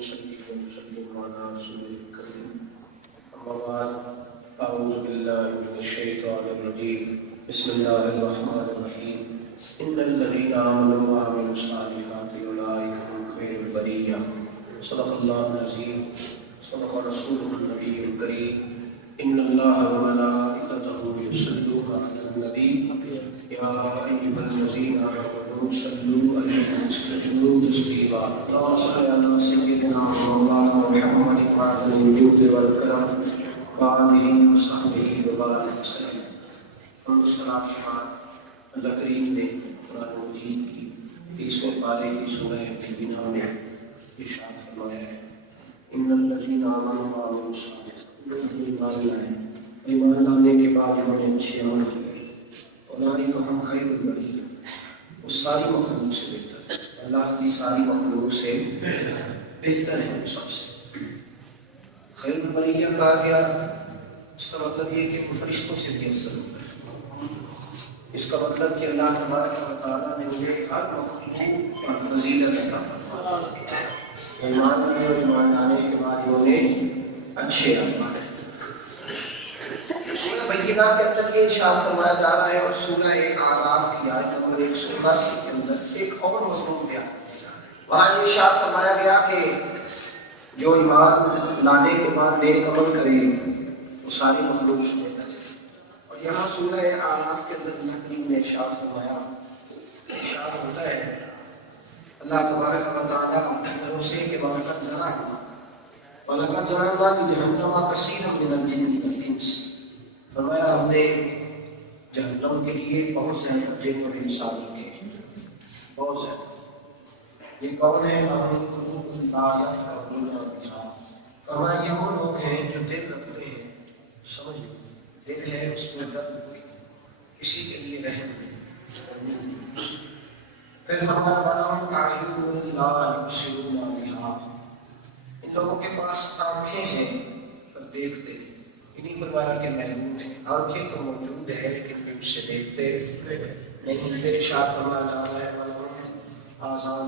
ونصلي ونسلم على رسوله الكريم أما بعد أعوذ بالله من الشيطان الرجيم بسم الله الرحمن الرحيم إن الذين آمنوا وعملوا الصالحات أولئك هم خير البرية صدق الله العظيم صدق رسوله النبي الكريم إن الله وملائكته يصلون على النبي يا أيها الذين آمنوا صلوا عليه وسلموا تسليما اللهم صل على سيدنا مولانا محمد وعلى الوجود والكرم وآلہ وصحبہ وبارک وسلم. ہم صلاۃ کے بعد اللہ کریم نے قرآن مجید کی 30ویں پارے کی سورہ بینہ میں ارشاد فرمایا ہے ان الذین آمنوا وعملوا الصالحات جو ایمان لائے ایمان لانے کے بعد انہوں نے اچھے عمل کیے اولئک ہم خیر البریہ وہ ساری مخلوق سے بہتر ہے اللہ کی ساری مخلوق سے بہتر ہے سب سے. خیر البریہ کہا گیا اس کا مطلب یہ کہ وہ فرشتوں سے بھی افضل ہوتا ہے. اس کا مطلب کہ اللہ تبارک و تعالیٰ نے انہیں ہر مخلوق پر فضیلت عطا فرمائی. ایمان لائے اور ایمان لانے کے بعد انہوں نے اچھے اعمال. سورہ بینہ کے اندر یہ ارشاد فرمایا جا رہا ہے اور سورہ اعراف کی آیت نمبر 182 کے اندر ایک اور مضمون بیان کیا. وہاں یہ ارشاد فرمایا گیا کہ جو ایمان لانے کے بعد نیک عمل کرے وہ ساری مخلوق سے بہتر ہے. اور یہاں سورہ اعراف کے اندر اللہ کریم نے ارشاد فرمایا ارشاد ہوتا ہے اللہ تبارک و تعالیٰ کی طرف سے کہ وَلَقَدْ ذَرَأْنَا لِجَهَنَّمَ كَثِيرًا مِنَ الْجِنِّ وَالْإِنسِ. فرمایا ہم نے جہنم کے لیے بہت زیادہ جن اور انسان رکھے ہیں بہت زیادہ. یہ کون ہے فرمایا یہ وہ لوگ ہیں جو دل رکھتے ہیں سمجھ دل ہے اس میں درد کسی کے لیے رحم نہیں. پھر فرمایا ان لوگوں کے پاس آنکھیں ہیں پر دیکھتے انہیں فرمایا کہ محدود ہیں. آنکھیں تو موجود ہے لیکن پھر اس سے دیکھتے نہیں. پھر ارشاد فرمایا جا رہا ہے آزان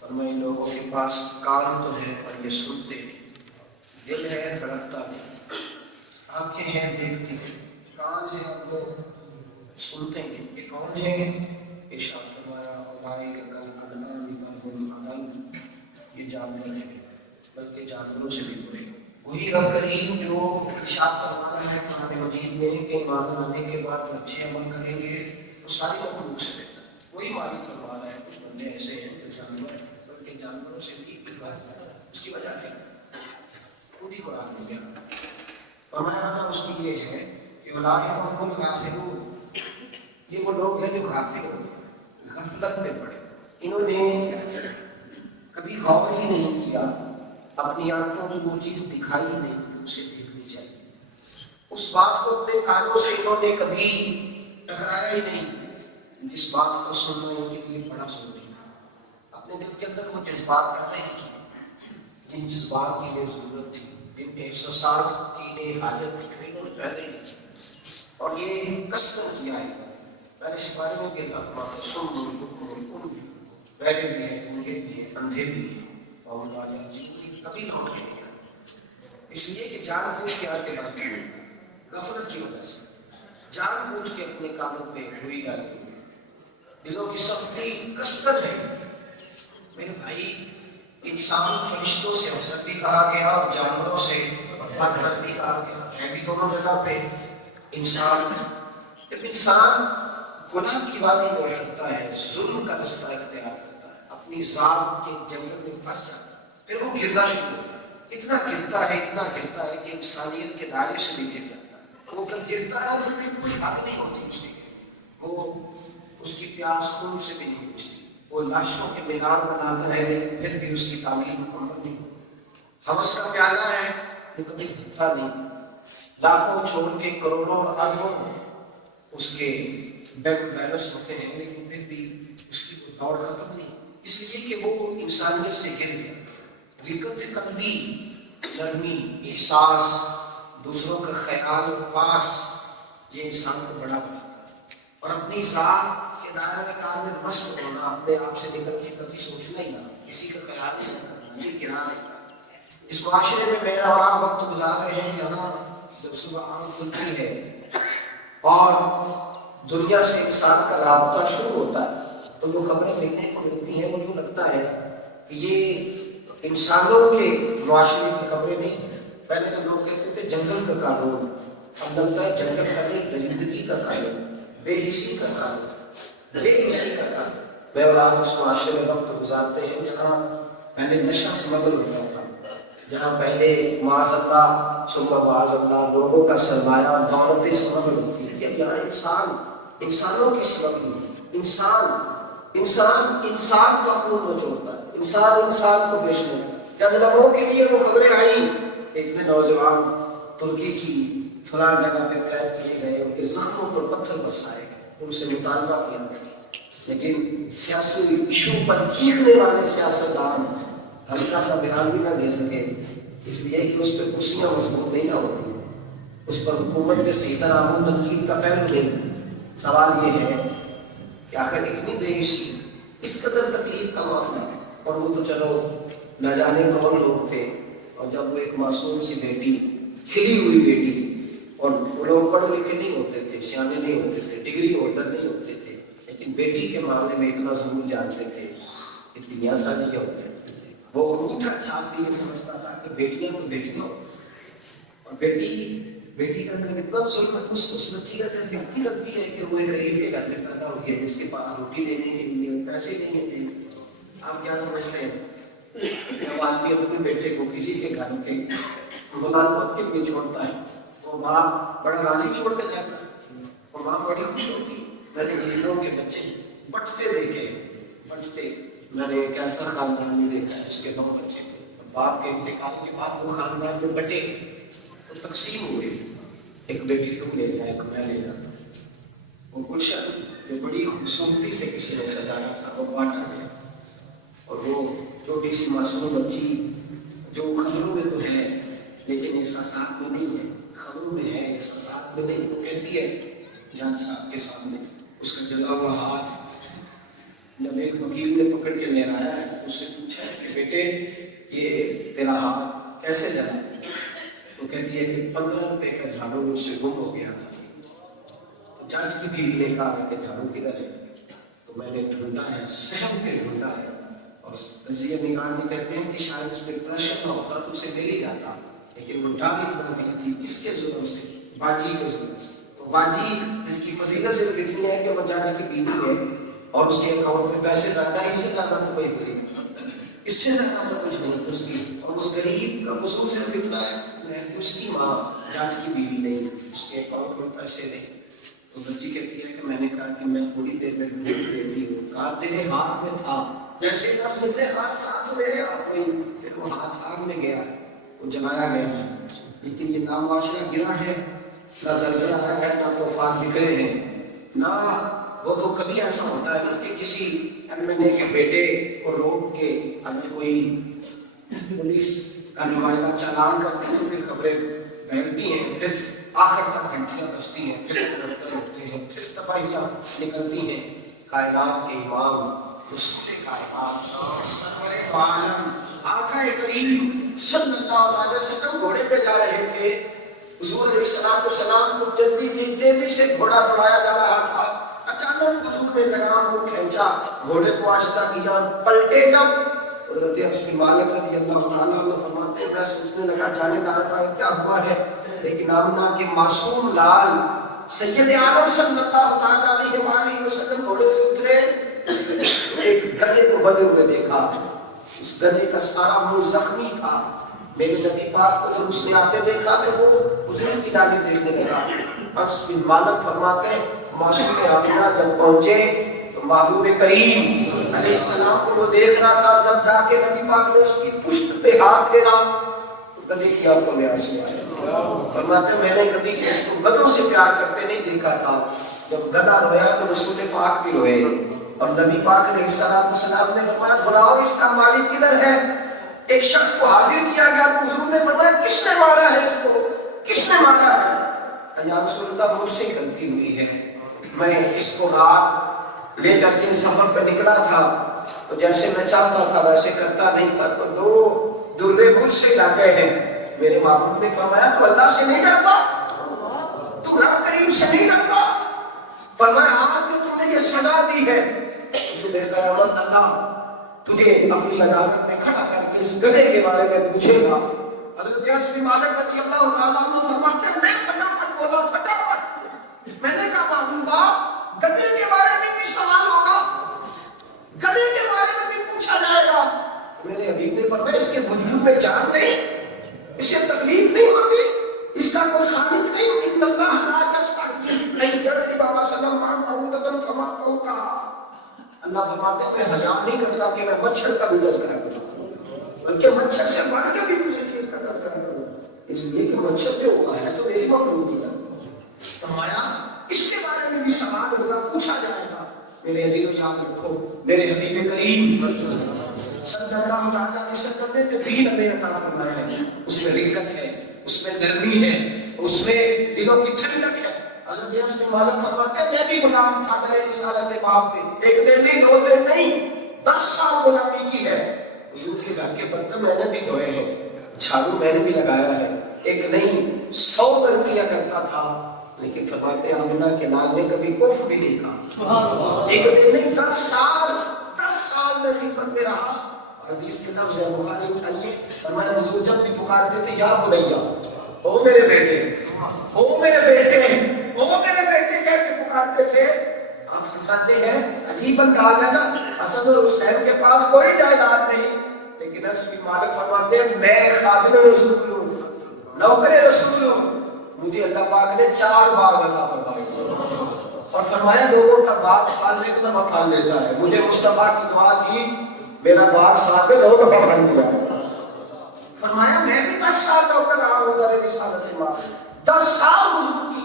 فرمائے لوگوں کے پاس کان تو ہے پر یہ سنتے نہیں. دل ہے دھڑکتا نہیں. آنکھیں ہیں دیکھتی ہیں کان ہے اب وہ سنتے نہیں. یہ کون ہے؟ ارشاد فرمایا اولئک کالانعام بل هم اضل. یہ جانور نہیں بلکہ جانوروں سے بھی برے. وہی رب کریم جو ارشاد فرما رہا ہے قرآن مجید میں کہ ایمان لانے کے بعد اچھے عمل کریں گے وہ ساری مخلوق سے بہتر. وہی مالک فرما رہا ہے کچھ بندے ایسے ہیں جو جانور بلکہ جانوروں سے بھی اس کی وجہ کیا خود ہی قرآن میں بیان فرمایا. وجہ اس کی یہ ہے کہ اولئک هم الغافلون. یہ وہ لوگ ہیں جو غافل ہو غفلت میں پڑے. انہوں نے کبھی غور ہی نہیں کیا اپنی آنکھوں کی وہ چیز دکھائی نہیں اسے دیکھنی چاہیے. اس بات کو اپنے کانوں سے انہوں نے کبھی ٹکرایا ہی نہیں جس بات کو سننا ان کے لیے بڑا ضروری ہے. اپنے دل کے اندر وہ جذبات پیدا ہیں جن جذبات کی یہ ضرورت تھی جن احساسات کی حاجت تھی انہوں نے پیدا ہی نہیں کی اور یہ کثرت کیا ہے. پہلے سپاہی میں کہ اللہ سن ان بہرے بھی ہیں گونگے بھی ہیں اندھے بھی ہیں اور کبھی لوٹ کے نہیں آئے. اس لیے کہ جان بوجھ کے آگے بڑھتے ہیں غفلت کی وجہ سے جان بوجھ کے اپنے کاموں پہ روئی ڈالی ہوئی. دلوں کی سختی کثرت ہے. میرے بھائی انسان فرشتوں سے افضل بھی کہا گیا اور جانوروں سے بدتر بھی کہا گیا ہے بھی دونوں جگہ پہ انسان. جب انسان گناہ کی وادی میں اٹھتا ہے ظلم کا رستہ اختیار کرتا ہے اپنی ذات کے جنگل میں پھنس جاتا ہے پھر وہ گرنا شروع ہوتا ہے. اتنا گرتا ہے کہ انسانیت کے دائرے سے بھی گر جاتا ہے. وہ جب گرتا ہے تو پھر کوئی حد نہیں ہوتی اس کی. وہ اس کی پیاس خون سے بھی نہیں بجھتی. وہ لاشوں کے مینار بناتا ہے لیکن پھر بھی اس کی تعمیر مکمل نہیں. ہوس کا پیالہ ہے وہ کبھی بھرتا نہیں. لاکھوں چھوڑ کے کروڑوں اور اربوں اس کے بینک بیلنس ہوتے ہیں لیکن پھر بھی اس کی کوئی دور ختم نہیں. اس لیے کہ وہ انسانیت سے گر گیا. رقت قلبی نرمی احساس دوسروں کا خیال اور پاس یہ انسان کو بڑا بناتا ہے. اور اپنی ذات کے دائرہ کار میں مست ہونا اپنے آپ سے نکل کے کبھی سوچنا ہی نہ کسی کا معاشرے میں میرا اور آپ وقت گزار رہے ہیں، یہاں جب صبح آنکھ کھلتی ہے اور دنیا سے انسان کا رابطہ شروع ہوتا ہے تو وہ خبریں دیکھنے کو ملتی ہیں، مجھے لگتا ہے کہ یہ انسانوں کے معاشرے کی خبریں نہیں ہیں۔ پہلے تو لوگ کہتے تھے جنگل کا قانون، اب لگتا ہے جنگل کا نہیں، درندگی کا قانون، بے حسی کا قانون، بے حسی کا قانون۔ میں اور آپ اس معاشرے میں وقت گزارتے ہیں جہاں پہلے نشہ سمگل ہوتا تھا، جہاں پہلے معاذ اللہ ثم معاذ اللہ لوگوں کا سرمایہ دولت سمگل ہوتی تھی، اب یہاں انسانوں کی سمگل، انسان کا خون نچوڑتا ہے، انسان کو بیچنے لگا۔ چند لمحوں کے لیے وہ خبریں آئیں، اتنے نوجوان ترکی کی فلاں جگہ پہ قید کیے گئے، ان کے زخموں پر پتھر برسائے گئے، ان سے مطالبہ کیا گیا، لیکن سیاسی ایشو پر چیخنے والے سیاستدان ہلکا سا بیان بھی نہ دے سکے، اس لیے کہ اس پہ کرسیاں مضبوط نہیں نہ ہوتی، اس پر حکومت میں صحیح طرح تنقید کا پہلو نہیں۔ سوال یہ ہے کہ آخر اتنی بے حسی، اس قدر تکلیف کا معاملہ، اور وہ تو چلو نہ جانے کون لوگ تھے، اور جب وہ ایک معصوم سی بیٹی، کھلی ہوئی بیٹی، اور وہ لوگ پڑھے لکھے نہیں ہوتے تھے، سیانے نہیں ہوتے تھے، ڈگری ہولڈر نہیں ہوتے تھے، لیکن بیٹی کے معاملے میں اتنا ضرور جانتے تھے کہ دنیا سازی کیا ہوتا ہے۔ وہ انگوٹھا چھاپ بھی یہ سمجھتا تھا کہ بیٹیاں تو بیٹیاں ہوتی ہیں، اور بیٹی کا اندر اتنا ظلم ہے، اس بچی کا صرف اتنی غلطی ہے کہ وہ ایک غریب کے گھر میں پیدا ہو گیا، جس کے پاس روٹی دینے کے لیے پیسے نہیں ہیں۔ آپ کیا سمجھتے ہیں جب آدمی اپنے بیٹے کو کسی کے گھر کے ملازمت کے لیے چھوڑتا ہے، وہ باپ بڑا راضی چھوڑ کے جاتا ہے، اور ماں بڑی خوش ہوتی ہے۔ میں نے غریبوں کے بچے بٹتے دیکھے، میں نے ایک ایسا خاندان میں دیکھا جس کے 9 بچے تھے، باپ کے انتقال کے بعد وہ خاندان میں بٹے، وہ تقسیم ہوئے، ایک بیٹی تم لے جا، ایک میں لے جا۔ وہ گلشن جو بڑی خوبصورتی سے کسی نے سجایا تھا وہ بانٹا گیا، اور وہ چھوٹی سی معصوم بچی جو خبروں میں تو ہے لیکن احساسات میں نہیں ہے، خبروں میں ہے احساسات میں نہیں، وہ کہتی ہے جان صاحب کے سامنے اس کا جلا ہوا ہاتھ جب ایک وکیل نے پکڑ کے لے آیا ہے تو اس سے پوچھا ہے کہ بیٹے یہ تیرا ہاتھ کیسے جلا؟ تو کہتی ہے کہ 15 روپے کا جھاڑو مجھ سے گم ہو گیا تھا۔ تو جج کی بیوی نے کہا کہ جھاڑو کدھر ہے؟ تو میں نے ڈھونڈا ہے، سہم کے ڈھونڈا ہے، اور تجزیہ نگار بھی کہتے ہیں کہ شاید اس پہ پریشر نہ ہوتا تو اسے مل ہی جاتا، لیکن وہ ڈالی تو نہیں تھی، کس کے ظلم سے؟ باجی کے ظلم سے۔ باجی جس کی فضیلت صرف اتنی ہے کہ وہ جج کی بیوی ہے اور اس کے اکاؤنٹ میں پیسے زیادہ، اس سے زیادہ تو کوئی فضیلت نہیں، اس سے زیادہ تو کچھ نہیں اس کی، اور اس غریب کا قصور صرف اتنا ہے کہ اس کی ماں جج کی بیوی نہیں، اس کے اکاؤنٹ میں پیسے نہیں۔ تو بچی کہتی ہے کہ میں نے کہا کہ میں تھوڑی دیر میں ڈھونڈ دیتی ہوں، کہا تیرے ہاتھ میں تھا، جیسے لفظ نکلے ہاتھ تھا تو میرے ہاتھ میں، پھر وہ ہاتھ آگ میں گیا ہے، وہ جلایا گیا ہے۔ لیکن یہ نامعاشرہ گرا ہے، نہ زلزلہ آیا ہے، نہ طوفان بکھرے ہیں، نہ وہ تو کبھی ایسا ہوتا ہے کہ کسی ایم کے بیٹے کو روک کے اگر کوئی پولیس کا نمائندہ چالان کرتے ہیں تو پھر خبریں پھیلتی ہیں، پھر آخر تک گھنٹیاں بجتی ہیں، پھر دفتر اٹھتے ہیں، پھر تباہیاں نکلتی ہیں۔ کائنات کے امام، رسول کائنات، سرور دو عالم، آقا کریم صلی اللہ علیہ وسلم گھوڑے پہ جا رہے تھے، حضور علیہ السلام کو تیزی سے گھوڑا دوڑایا جا رہا تھا، اچانک حضور نے لگام کو کھینچا، گھوڑے کو آہستہ کیا، پلٹے جب حضرت عثمان مالک رضی اللہ تعالیٰ عنہ فرماتے ہیں میں سوچنے لگا جانے دار کا کیا ہوا ہے، لیکن آمنہ کے معصوم لال سید عالم صلی اللہ تعالیٰ علیہ وآلہ وسلم گھوڑے سے اترے، ایک گدھے کو بدے ہوئے دیکھا، اس گدھے کا سارا منہ زخمی تھا۔ میرے نبی پاک کو جب اس نے آتے دیکھا تو وہ حضور کی ڈالی دیکھنے لگا۔ انس بن مالک فرماتے ہیں معصوم آمنہ جب پہنچے تو محبوب کریم علیہ السلام کو وہ دیکھ رہا تھا، جب جا کے نبی پاک نے اس کی پشت پہ ہاتھ پھیرا تو گدھے کی آنکھوں میں آنسو آئے۔ فرماتے ہیں میں نے کبھی کسی کو گدھوں سے پیار کرتے نہیں دیکھا تھا، جب گدھا رویا تو رسول پاک بھی روئے، اور نبی پاک علیہ السلام نے فرمایا بلاؤ اس کا مالک کدھر ہے؟ ایک شخص کو حاضر کیا گیا تو حضور نے فرمایا کس نے مارا ہے اس کو، کس نے مارا ہے؟ یا رسول اللہ مجھ سے غلطی ہوئی ہے، میں اس کو رات لے کر کے سفر پہ نکلا تھا تو جیسے میں چاہتا تھا ویسے کرتا نہیں تھا، تو درے مجھ سے علاقے ہیں. میرے محبوب نے فرمایا تو اللہ سے نہیں ڈرتا, تو رب کریم سے نہیں ڈرتا؟ فرمایا آج جو تم نے یہ سزا دی ہے, صبح قیامت اللہ تجھے اپنی عدالت میں کھڑا کر کے اس گدھے کے بارے میں پوچھے گا. حضرت انس بن مالک رضی اللہ تعالیٰ عنہ فرماتے ہیں میں فٹافٹ بولا, فٹافٹ. میں نے کہا محبوبہ گدھے کے بارے میں بھی سوال ہوگا, گدھے کے بارے میں بھی پوچھا جائے گا. میرے حبیب نے فرمایا اس کے وجود میں جان نہیں, اسے تکلیف نہیں ہوتی, اس کا کوئی خالق نہیں. ان اللہ لا یستحیی ان یضرب مثلا ما بعوضۃ فما فوقها. اللہ فرماتے ہیں میں حیا نہیں کرتا کہ میں مچھر کا بھی تذکرہ کروں, بلکہ مچھر سے بڑھ کے بھی کسی چیز کا تذکرہ کروں, اس لیے کہ مچھر جو ہوا ہے تو میری مخلوق ہے. فرمایا اس کے بارے میں بھی سوال ہوگا, پوچھا جائے گا. میرے عزیزو یاد رکھو میرے حبیب کریم صلی اللہ علیہ وسلم نے جو دین ہمیں عطا فرمایا ہے اس میں رقت ہے, اس میں نرمی ہے, اس میں دلوں کی ٹھنڈک ہے. حضرت انس بن مالک فرماتے ہیں میں بھی غلام تھا در رسالت پاک میں, ایک دن نہیں, 2 دن نہیں, 10 سال غلامی کی ہے. حضور کے گھر کے برتن میں نے بھی دھوئے ہیں, جھاڑو میں نے بھی لگایا ہے, ایک نہیں 100 غلطیاں کرتا تھا, لیکن فرماتے ہیں آمنہ کے لال نے کبھی کفر بھی نہیں کہا. ایک دن نہیں 10 سال میں خدمت میں رہا. حدیث کے لفظ ہے بخاری اٹھائیے, فرمایا حضور جب بھی پکارتے تھے یا بنیا, او میرے بیٹے, او میرے بیٹے, او میرے بیٹے کہہ کے پکارتے تھے. آپ فرماتے ہیں عجیب انداز ہے نا, حسن اور حسین کے پاس کوئی جائیداد نہیں, لیکن انس بن مالک فرماتے ہیں میں خادم رسول ہوں, نوکر رسول ہوں, مجھے اللہ پاک نے 4 باغ عطا فرمائے اور فرمایا لوگوں کا باغ سال میں ایک دفعہ پھل لیتا ہے. مجھے مصطفیٰ کی دعا تھی میرا باغ سال میں 2 دفعہ پھل دیا ہے. فرمایا میں بھی 10 سال نوکر رہا ہوں در رسالت پاک, 10 سال حضور کی.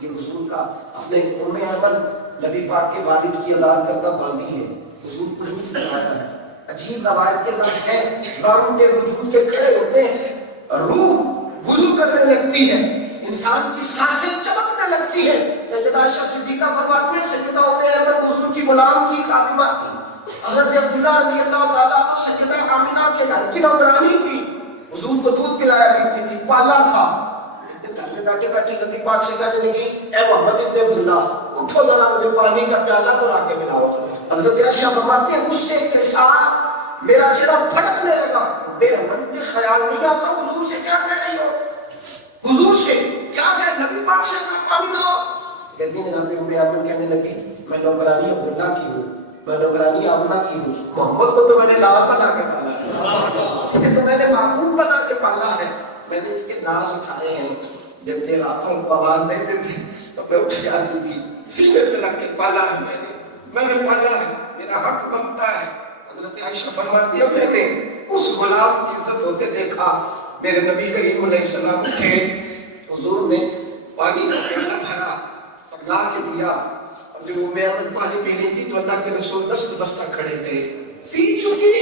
کہ حضور کا اپنے ام ایمن نبی پاک کے والد کی آزاد کرتا باندھی ہے, حضور کو وجود فرمایا ہے. عجیب روایت کے لفظ ہے رونگٹے وجود کے کھڑے ہوتے ہیں, روح وضو کرنے لگتی ہے, انسان کی سانسیں چمکنے لگتی ہے. سیدہ عائشہ صدیقہ فرماتی ہے سیدہ ام ایمن حضور کی غلام کی, خادمہ کی. حضرت عبداللہ رضی اللہ تعالیٰ عنہ سیدہ آمنہ کے گھر کی نوکرانی تھی, حضور کو دودھ پلایا کرتی تھی, پالا تھا. گھر میں بیٹھے بیٹھے نبی پاک سے کہنے لگی اے محمد ابن عبداللہ اٹھو ذرا مجھے پانی کا پیالہ تو لا کے پلاؤ. حضرت عائشہ فرماتی ہے غصے کے ساتھ میرا چہرہ پھٹکنے لگا, بے من مجھے خیال نہیں آتا حضور سے کیا کہہ رہی ہو, حضور سے کیا کہہ, نبی پاک سے پانی لاؤ. کہتی ہے جناب ام ایمن کہنے لگی میں نوکرانی عبداللہ کی ہوں, میں نوکرانی آمنہ کی ہوں, محمد کو تو میں نے لال بنا کے پالا ہے, اسے تو میں نے معمول بنا کے پالا ہے, میں نے اس کے ناز اٹھائے ہیں. جب یہ راتوں کو آواز دیتے تھے تو میں اٹھ جاتی تھی, سینے پہ لگ کے پالا ہے میں نے پالا ہے, میرا حق بنتا ہے. حضرت عائشہ فرماتی ہے میں نے اس غلام کی عزت ہوتے دیکھا. میرے نبی کریم علیہ السلام اٹھے, حضور نے پانی کا پیالہ بھرا اور لا کے دیا, اور جو ام ایمن پانی پینی تھی تو اللہ کے رسول دست بستہ کھڑے تھے, پی چکی.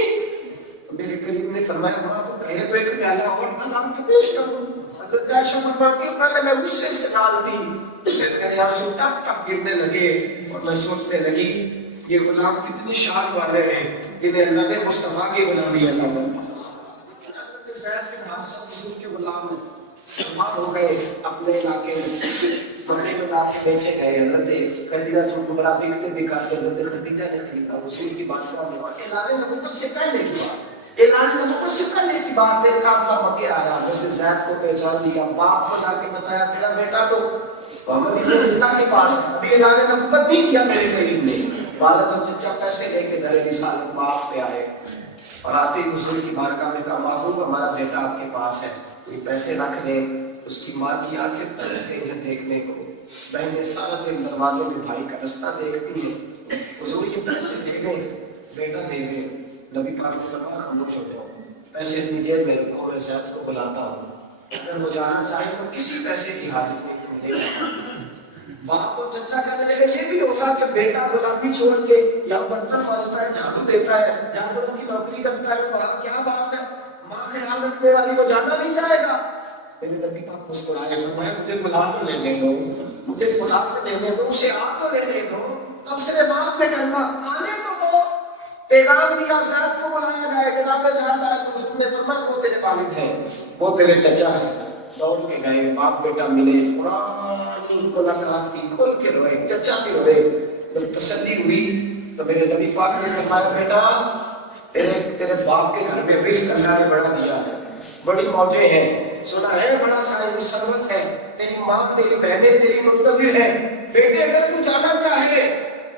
میرے کریم نے فرمایا ماں تو کہے تو ایک پیالہ اور نہ نام کے پیش کروں. حضرت عائشہ فرماتی ہے پہلے میں غصے سے ڈالتی, پھر میرے آنسو ٹپ ٹپ گرنے لگے اور میں سوچنے لگی یہ غلام کتنی شان والے ہیں جنہیں اللہ نے مصطفیٰ کی غلامی عطا فرمائی. حضرت زید بن حارثہ حضور کے غلام قربان ہو گئے اپنے علاقے میں, بڑے میں لا کے بیچے گئے. حضرت خدیجہ کبریٰ بکتے بکاتے حضرت خدیجہ نے خریدا, حضور کی بادشاہ میں اعلان نبوت سے پہلے کی بات, اعلان نبوت سے پہلے کی بات. ایک قافلہ مکے آیا, حضرت زید کو پہچان لیا, باپ کو لا کے بتایا تیرا بیٹا تو محمد ابن عبداللہ کے پاس ہے, ابھی اعلان نبوت نہیں کیا میرے قریب نے. والد اور چچا پیسے لے کے در رسالت باپ پہ آئے اور آتے ہی حضور کی بارگاہ میں کہا محبوب ہمارا بیٹا آپ کے پاس ہے, کوئی پیسے رکھ لیں. اس کی ماں کی آنکھیں ترستے ہیں دیکھنے کو, بہنیں سارا دن دروازے میں بھائی کا رستہ دیکھتی ہیں. حضور یہ پیسے دے دیں, بیٹا دے دیں. نبی پاک نے فرمایا خاموش ہو جاؤ, پیسے اپنی جیب میں رکھو, میں زید کو بلاتا ہوں, اگر وہ جانا چاہے تو کسی پیسے کی حاجت نہیں, تم دے دو. باپ اور چچا کہنے لگے یہ بھی ہوگا کہ بیٹا غلامی چھوڑ کے یا برتن مانجتا ہے, جھاڑو دیتا ہے, جانوروں کی نوکری کرتا ہے, وہاں کیا بات ہے, ماں خیال رکھنے والی وہ جانا نہیں چاہے گا. میرے نبی پاک مسکرائے, فرمایا مجھے بلا تو لینے دو, مجھے بلا تو لینے دو, اسے آ تو لینے دو, تب سے بات میں کرنا, آنے تو دو. پیغام دیا زید کو بلایا جائے, جناب زید آئے تو حضور نے فرمایا وہ والد ہیں، وہ تیرے چچا ہیں۔ دوڑ کے گئے، باپ بیٹا ملے، پرانی ملاقات تھی، کھل کے روئے، چچا بھی روئے۔ جب تسلی ہوئی تو میرے نبی پاک نے فرمایا بیٹا تیرے باپ کے گھر میں رزق اللہ نے بڑا دیا ہے، بڑی موجیں ہیں، سنا ہے بڑا صاحب ثروت ہے، تیری ماں تیری بہنیں تیری منتظر ہیں، بیٹے اگر تو جانا چاہے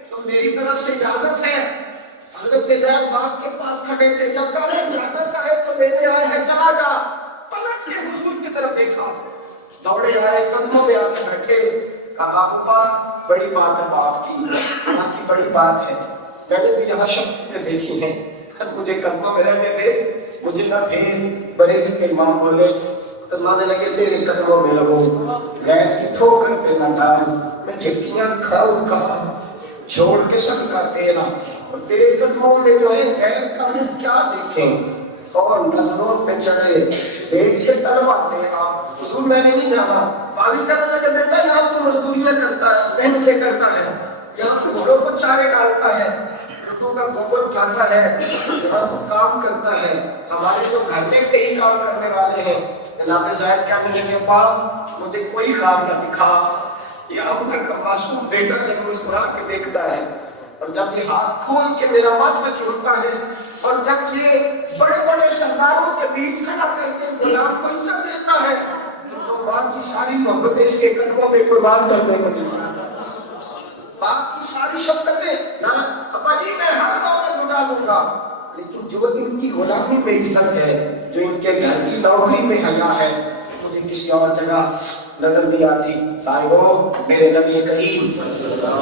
تو میری طرف سے اجازت ہے۔ حضرت زید باپ کے پاس کھڑے تھے، جب کہا جانا چاہے تو لینے آئے ہیں، چلا جا۔ پلٹ کے حضور کی طرف دیکھا، دوڑے آئے، قدموں میں آ کے بیٹھے، کہا ابا بڑی بات ہے باپ کی، ماں کی بڑی بات ہے، میں نے بھی یہاں شفقتیں دیکھی ہیں، مجھے قدموں میں رہنے دے، مجھے نہ پھیر۔ بریلی کے امام بولے فرمانے لگے تیرے قدموں میں لگوں، میں کی ٹھوکر پہ نہ ڈال، میں جھٹکیاں کھاؤں کہاں، چھوڑ کے صدقہ تیرا، اور تیرے قدموں میں جو ہے غیر کا ہم کیا دیکھیں، اور نظروں پہ چڑھے دیکھ کے طلبہ تیرا۔ حضور میں نے نہیں جانا، والد کہنے لگے بیٹا یہاں تو مزدوریاں کرتا ہے، محنتیں کرتا ہے، یہاں تو گھوڑوں کو چارے ڈالتا ہے، لوگوں کا گوبر اٹھاتا ہے، یہاں تو کام کرتا ہے، ہمارے تو گھر میں کئی کام کرنے والے ہیں۔ جناب زید کہنے لگے باپ مجھے کوئی خواب نہ دکھا، یہ اب تک معصوم بیٹا یہ مسکرا کے دیکھتا ہے، اور جب یہ ہاتھ کھول کے میرا ماتھا چھوڑتا ہے، اور جب یہ بڑے بڑے سرداروں کے بیچ کھڑا کر کے غلام کو عزت دیتا ہے، تو ماں کی ساری محبتیں اس کے قدموں میں قربان کرنے کو نہیں چاہتا۔ باپ کی ساری شفقتیں نہ ابا جی میں ہر دولت لٹا دوں گا، لیکن جو ان کی غلامی میں عزت ہے، جو ان کے گھر کی نوکری میں حیا ہے، مجھے کسی اور جگہ نظر نہیں آتی۔ صاحبوں میرے نبی کریم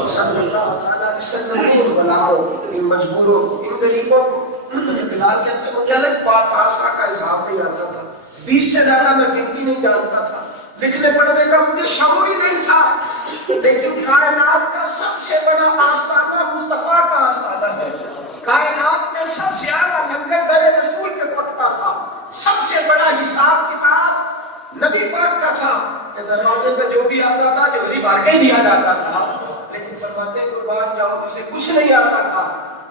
صلی اللہ علیہ وسلم نے ان غلاموں، ان مجبوروں، ان غریبوں کو بلال کہتے ہیں مجھے الگ بات آسا کا حساب نہیں آتا تھا، 20 سے زیادہ میں گنتی نہیں جانتا تھا، لکھنے پڑھنے کا مجھے شعور ہی نہیں تھا، لیکن کائنات کا سب سے بڑا آستانہ مصطفیٰ کا آستانہ ہے۔ کائنات میں سب سے اعلیٰ لنگر در رسول پہ پکتا تھا، سب سے بڑا حساب کتاب نبی پاک کا تھا کہ دروازے پہ جو بھی آتا تھا جھولی بھر کے دیا جاتا تھا، لیکن فرماتے قربان جاؤ جسے کچھ نہیں آتا تھا،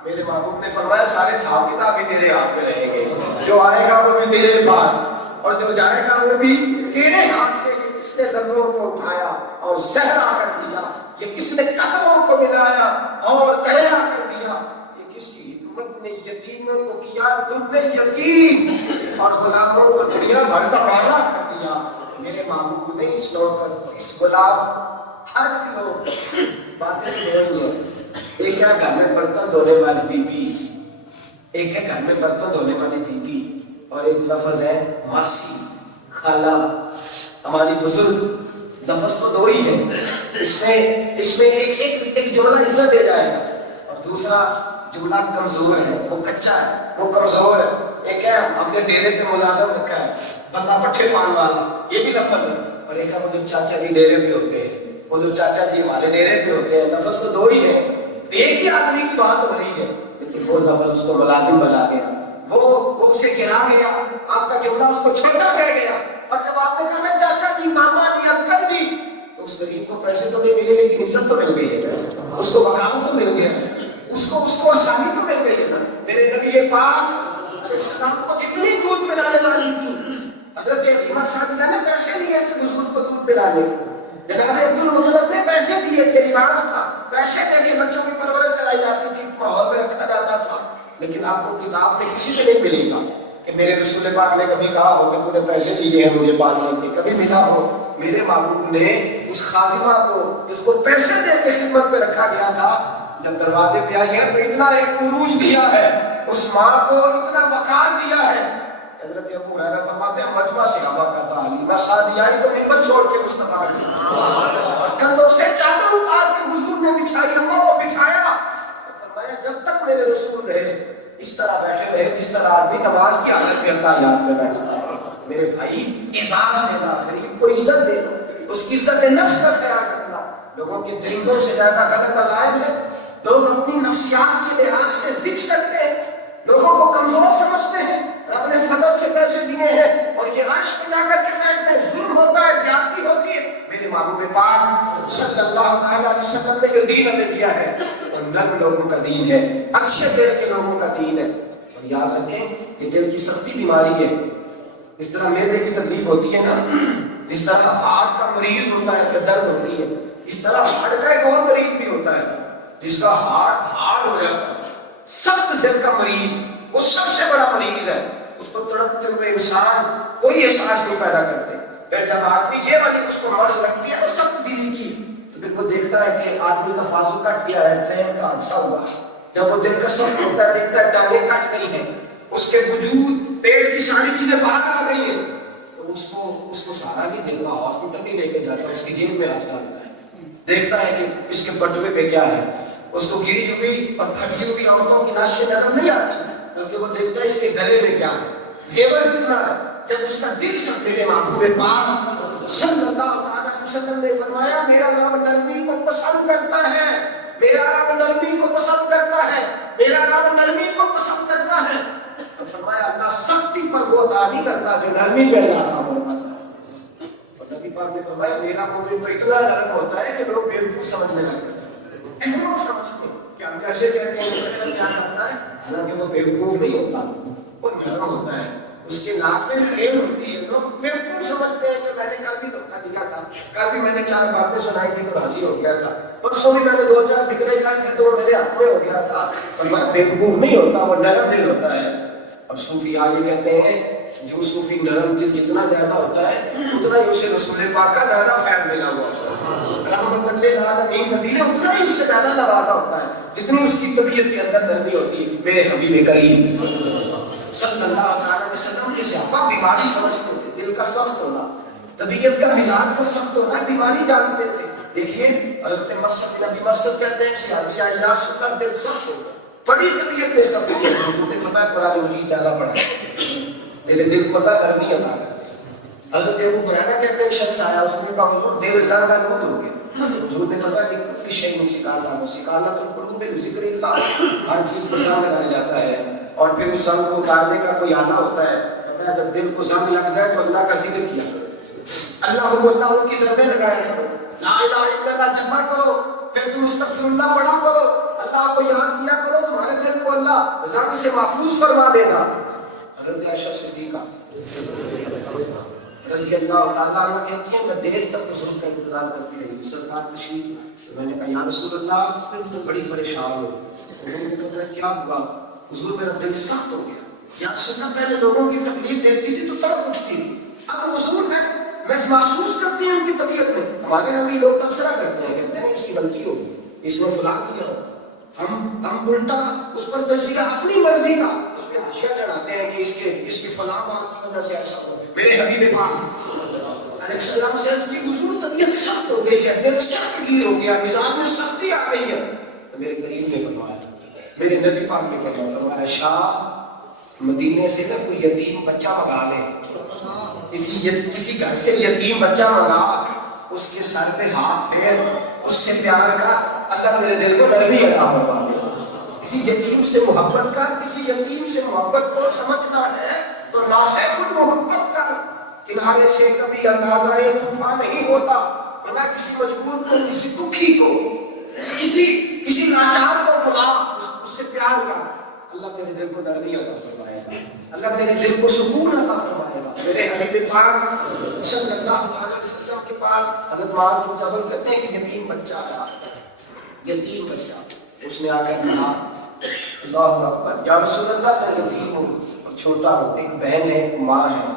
میرے محبوب نے فرمایا سارے حساب کتاب بھی تیرے ہاتھ میں رہیں گے، جو آئے گا وہ بھی تیرے پاس اور جو جائے گا وہ بھی تیرے ہاتھ سے۔ یہ کس نے ذروں کو اٹھایا اور صحرا کر دیا، یہ کس نے قدموں کو ملایا اور دریا کر دیا، یہ کس کی حکمت نے یتیموں کو کیا دل یتیم اور غلاموں کو دنیا بھر کا بالا کر دیا۔ میرے محبوب نے اس نوکر اس غلام ہر لوگ باتیں چھوڑی ہیں۔ ایک ہے گھر میں برتن دھونے والی بی بی، ایک ہے گھر میں برتن دھونے والی بی بی، اور ایک لفظ ہے ماسی خالہ ہماری بزرگ، لفظ تو دو ہی ہے، اس میں ایک جملہ عزت دے جائے گا اور دوسرا جملہ کمزور ہے، وہ کچا ہے، وہ کمزور ہے۔ ایک ہے ہم نے ڈیرے پہ ملازم رکھا ہے بندہ پٹھے پان والا، یہ بھی لفظ ہے، اور ایک ہے وہ جو چاچا جی ڈیرے پہ ہوتے ہیں، وہ جو چاچا جی ہمارے ڈیرے پہ ہوتے ہیں، لفظ تو دو ہی ہے، ایک ہی آدمی کی بات ہو رہی ہے، لیکن وہ لفظ اس کو ملازم بنا گیا، وہ اسے گرا گیا، آپ کا جملہ اس کو چھوٹا رہ گیا، اور جب آپ نے کہا نا چاچا جی ماما جی انکل جی، تو اس غریب کو پیسے تو نہیں ملے لیکن عزت تو مل گئی ہے، اس کو مقام تو مل گیا، اس کو آسانی تو مل گئی ہے نا۔ میرے نبی پاک علیہ السلام کو جتنی دودھ پلانے والی تھی، حضرت حلیمہ سعدیہ نے پیسے لیے تھے حضور کو دودھ پلانے، جناب عبدالمطلب نے پیسے دیے تھے، رواج تھا، پیسے دے کے بچوں کی پرورش کرائی جاتی تھی، ماحول میں رکھا جاتا تھا، لیکن آپ کو کتاب میں کسی سے نہیں ملے گا کہ میرے رسول پاک نے کبھی کہا ہو کہ تو نے پیسے دیے ہیں مجھے پالنے کے، کبھی ملا ہو میرے محبوب نے اس خادمہ کو جس کو پیسے دے کے خدمت پہ رکھا گیا تھا، جب دروازے پہ آئی ہے تو اتنا ایک عروج دیا ہے، اس ماں کو اتنا وقار دیا ہے۔ حضرت ابو ہریرہ فرماتے ہیں مجمع صحابہ کا تھا، حلیمہ سعدیہ آئی تو منبر چھوڑ کے مصطفیٰ کی اور کندھوں سے چادر اتار کے حضور نے بچھائی، اماں کو بٹھایا، فرمایا جب تک میرے رسول رہے اس طرح بیٹھے رہے جس طرح آدمی نماز کی حالت میں اتحیات میں بیٹھتا ہے۔ میرے بھائی اعزاز دینا، غریب کو عزت دینا، اس کی عزت نفس کا خیال کرنا، لوگوں کے طریقوں سے زیادہ غلط عزائم ہے، لوگ اپنی نفسیات کے لحاظ سے ضد کرتے ہیں، لوگوں کو کمزور سمجھتے ہیں، رب نے فضل سے پیسے دیے ہیں اور یہ عرش پہ جا کر کے بیٹھتے ہیں، ظلم ہوتا ہے، زیادتی ہوتی ہے۔ میرے محبوب پاک صلی اللہ علیہ وسلم نے جو دین ہمیں دیا ہے وہ نرم لوگوں کا دین ہے، اچھے دل کے لوگوں کا دین ہے، اور یاد رکھیں کہ دل کی سختی بیماری ہے، اس طرح معدے کی تکلیف ہوتی ہے نا، جس طرح ہارٹ کا مریض ہوتا ہے کہ درد ہوتی ہے، اس طرح ہارٹ کا ایک اور مریض بھی ہوتا ہے جس کا ہارٹ ہارڈ ہو جاتا ہے، سخت دل کا مریض، وہ سب سے بڑا مریض ہے، اس کو تڑپتے ہوئے انسان کوئی احساس نہیں پیدا کرتے۔ پھر جب آدمی یہ والی اس کو مرض لگتی ہے نا سخت دلی کی، تو پھر وہ دیکھتا ہے کہ آدمی کا بازو کٹ گیا ہے، ٹرین کا حادثہ ہوا ہے، جب وہ دل کا سخت ہوتا ہے دیکھتا ہے ٹانگیں کٹ گئی ہیں، اس کے وجود پیٹ کی ساری چیزیں باہر آ گئی ہیں، تو اس کو سارا نہیں دل کا ہاسپٹل نہیں لے کے جاتا، اس کی جیب میں ہاتھ ڈالتا ہے، دیکھتا ہے کہ اس کے بٹوے پہ کیا ہے، اس کو گری ہوئی اور پھٹی ہوئی عورتوں کی لاشیں نظر نہیں آتی، بلکہ وہ دیکھتا ہے اس کے گلے میں کیا ہے، زیور کتنا ہے۔ جب اس کا دل سب میرے محبوب پاک صلی اللہ علیہ وسلم نے فرمایا میرا رب نرمی کو پسند کرتا ہے، میرا رب نرمی کو پسند کرتا ہے، میرا رب نرمی کو پسند کرتا ہے، تو فرمایا اللہ سختی پر وہ عطا نہیں کرتا جو نرمی پہ اللہ عطا فرماتا ہے۔ اور نبی پاک نے فرمایا میرا مومن تو اتنا نرم ہوتا ہے کہ لوگ بیوقوف سمجھنے لگتے ہیں، لوگ سمجھتے ہیں کہ ہم کیسے کہتے ہیں کہ کیا کرتا ہے، حالانکہ وہ بیوقوف نہیں ہوتا، وہ نرم ہوتا ہے، اس کے ناک میں خیر ہوتی ہے، لوگ بیوقوف سمجھتے ہیں کہ میں نے کل بھی دھوکہ دیا تھا، کل بھی میں نے 4 باتیں سنائی تھی تو راضی ہو گیا تھا، پرسوں بھی میں نے 2-4 فکریں جائیں تھے تو وہ میرے ہاتھ میں ہو گیا تھا، اور میں بیوقوف نہیں ہوتا، وہ نرم دل ہوتا ہے۔ اب صوفی آگے کہتے ہیں جو صوفی نرم دل جتنا زیادہ ہوتا ہے اتنا ہی اسے رسول پاک کا زیادہ فیض ملا ہوا ہوتا ہے، رحمت للعالمین نبی نے اتنا ہی اس سے زیادہ نوازا ہوتا ہے جتنی اس کی طبیعت کے اندر نرمی ہوتی ہے۔ میرے حبیب کریم صلی اللہ علیہ وسلم کے صحابہ بیماری سمجھتے تھے، دل کا سخت ہونا، طبیعت کا مزاج کا سخت ہونا بیماری جانتے تھے۔ دیکھیے حضرت مرثد نبی مرثد کہتے ہیں صحابی آئے یا رسول اللہ دل سخت ہو گیا، بڑی طبیعت میں سخت ہوئی، حضور نے فرمایا قرآن مجید زیادہ پڑھا تیرے دل کو اللہ نرمی عطا کر دے۔ حضرت ابو ہریرہ کہتے ہیں ایک شخص آیا، اس نے کہا حضور دل زیادہ نور ہو گیا، حضور نے فرمایا لکل شیء سکالۃ القلوب بذکر اللہ، ہر چیز کو زنگ لگ جاتا ہے اور پھر اس زنگ کو اتارنے کا کوئی آلہ ہوتا ہے، فرمایا جب دل کو زنگ لگ جائے تو اللہ کا ذکر کیا کرو، اللہ کی ضربیں لگایا کرو، لا الہ الا اللہ جمع کرو، پھر تم استغفر اللہ پڑھا کرو، اللہ کو یاد کیا کرو، تمہارے دل کو اللہ زنگ سے محفوظ فرما دے گا۔ حضرت عائشہ صدیقہ رضی اللہ تعالیٰ عنہ کہتی ہیں میں دیر تک حضور کا انتظار کرتی رہی، سرکار تشریف لائے، میں نے کہا یا رسول اللہ بڑی پریشان ہو، حضور نے کہا کیا ہوا، حضور میرا دل سخت ہو گیا، یا رسول اللہ پہلے لوگوں کی تکلیف دیکھتی تھی تو تڑپ اٹھتی تھی، اب حضور میں محسوس کرتی ہوں ان کی طبیعت میں، ہمارے یہاں بھی لوگ تبصرہ کرتے ہیں، کہتے ہیں اس کی غلطی ہوگی، اس نے فلاں کیا، ہم الٹا اس پر تجزیہ اپنی مرضی کا اس پہ حاشیہ چڑھاتے ہیں کہ اس کی فلاں بات کی وجہ سے ایسا ہو۔ میرے حبیب پاک علیہ السلام سے عرض کی حضور طبیعت سخت ہو گئی ہے، دل سخت گیر ہو گیا، مزاج میں سختی آ گئی ہے، تو میرے قریب نے فرمایا، میرے نبی پاک نے فرمایا شاہ مدینے سے نہ کوئی یتیم بچہ منگا لے، کسی گھر سے یتیم بچہ منگا، اس کے سر پہ ہاتھ پھیر، اس سے پیار کر، اللہ میرے دل کو نرمی عطا فرما دے۔ کسی یتیم سے محبت کر، کسی یتیم سے محبت کو سمجھنا ہے تو ناصح محبت کر، کنارے سے کبھی اندازہ طوفان نہیں ہوتا، ورنہ کسی مجبور کو، کسی دکھی کو، کسی لاچار کو بلا، اس سے پیار کر، اللہ تیرے دل کو نرمی عطا فرمائے گا، اللہ تیرے دل کو سکون عطا فرمائے گا۔ میرے حبیب پاک صلی اللہ علیہ وسلم کے پاس حضرت معاذ بن جبل کہتے ہیں کہ یتیم بچہ آیا، یتیم بچہ، اس نے آ کر کہا اللہ اکبر یا رسول اللہ میں یتیم ہوں اور چھوٹا ہوں، ایک بہن ہے ایک ماں ہے،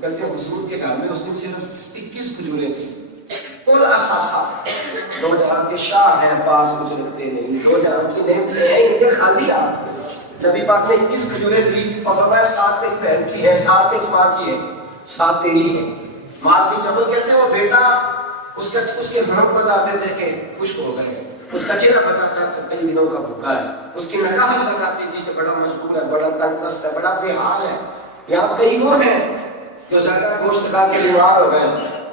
کہتے ہیں حضور کے گھر میں اس دن صرف 21 کھجوریں تھیں، کل اثاثہ، دو جہاں کے شاہ ہیں پاس کچھ رکھتے نہیں، دو جہاں کی نعمتیں ہیں ان کے خالی ہاتھ، نبی پاک نے 21 کھجوریں دی اور فرمایا 7 ایک بہن کی ہے، 7 ایک ماں کی ہے، 7 تیری ہے۔ معاذ بن جبل کہتے ہیں وہ بیٹا اس کے ہاتھ بتاتے تھے کہ خشک ہو گئے، اس کا چہرہ بتاتا تھا کئی دنوں کا بھوکا ہے، اس کی نگاہ بتاتی تھی کہ بڑا مجبور ہے، بڑا تنگ دست ہے، بڑا بے حال ہے۔ یا کئی وہ ہیں جو زیادہ گوشت کھا کے بیمار ہو گئے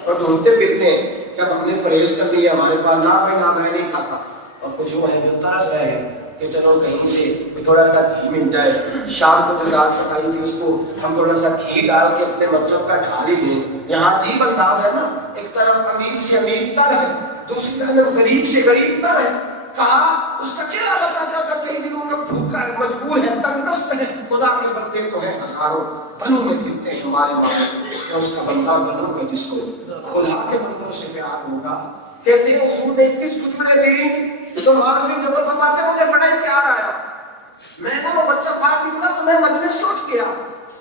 اور ڈھونڈتے پھرتے ہیں کہ اب ہم نے پرہیز کر لیا، ہمارے پاس نہ میں نہیں کھاتا، اور کچھ وہ ہیں جو ترس رہے ہیں کہ چلو کہیں سے تھوڑا سا گھی مل جائے، شام کو جو دال پکائی تھی اس کو ہم تھوڑا سا گھی ڈال کے اپنے مطلب کا ڈھال ہی دیں۔ یہاں عجیب انداز ہے نا، ایک طرف امیر سے امیر تر ہے، دوسری طرف غریب سے غریب تر ہے، کہا اس کا چہرہ بتاتا تھا کئی دنوں کا بھوکا ہے، مجبور ہے، تنگ دست ہے، خدا کے بندے تو ہیں ہزاروں، بنوں میں پھرتے ہیں ہمارے بابے، میں اس کا بندہ بنوں گا جس کو خدا کے بندوں سے پیار ہوگا۔ کہتے ہیں حضور نے اتنی خطبے دی تو بعض میں جب فرماتے مجھے بڑا ہی پیار آیا، میں نے وہ بچہ باہر نکلا تو میں مجلس سے اٹھ گیا،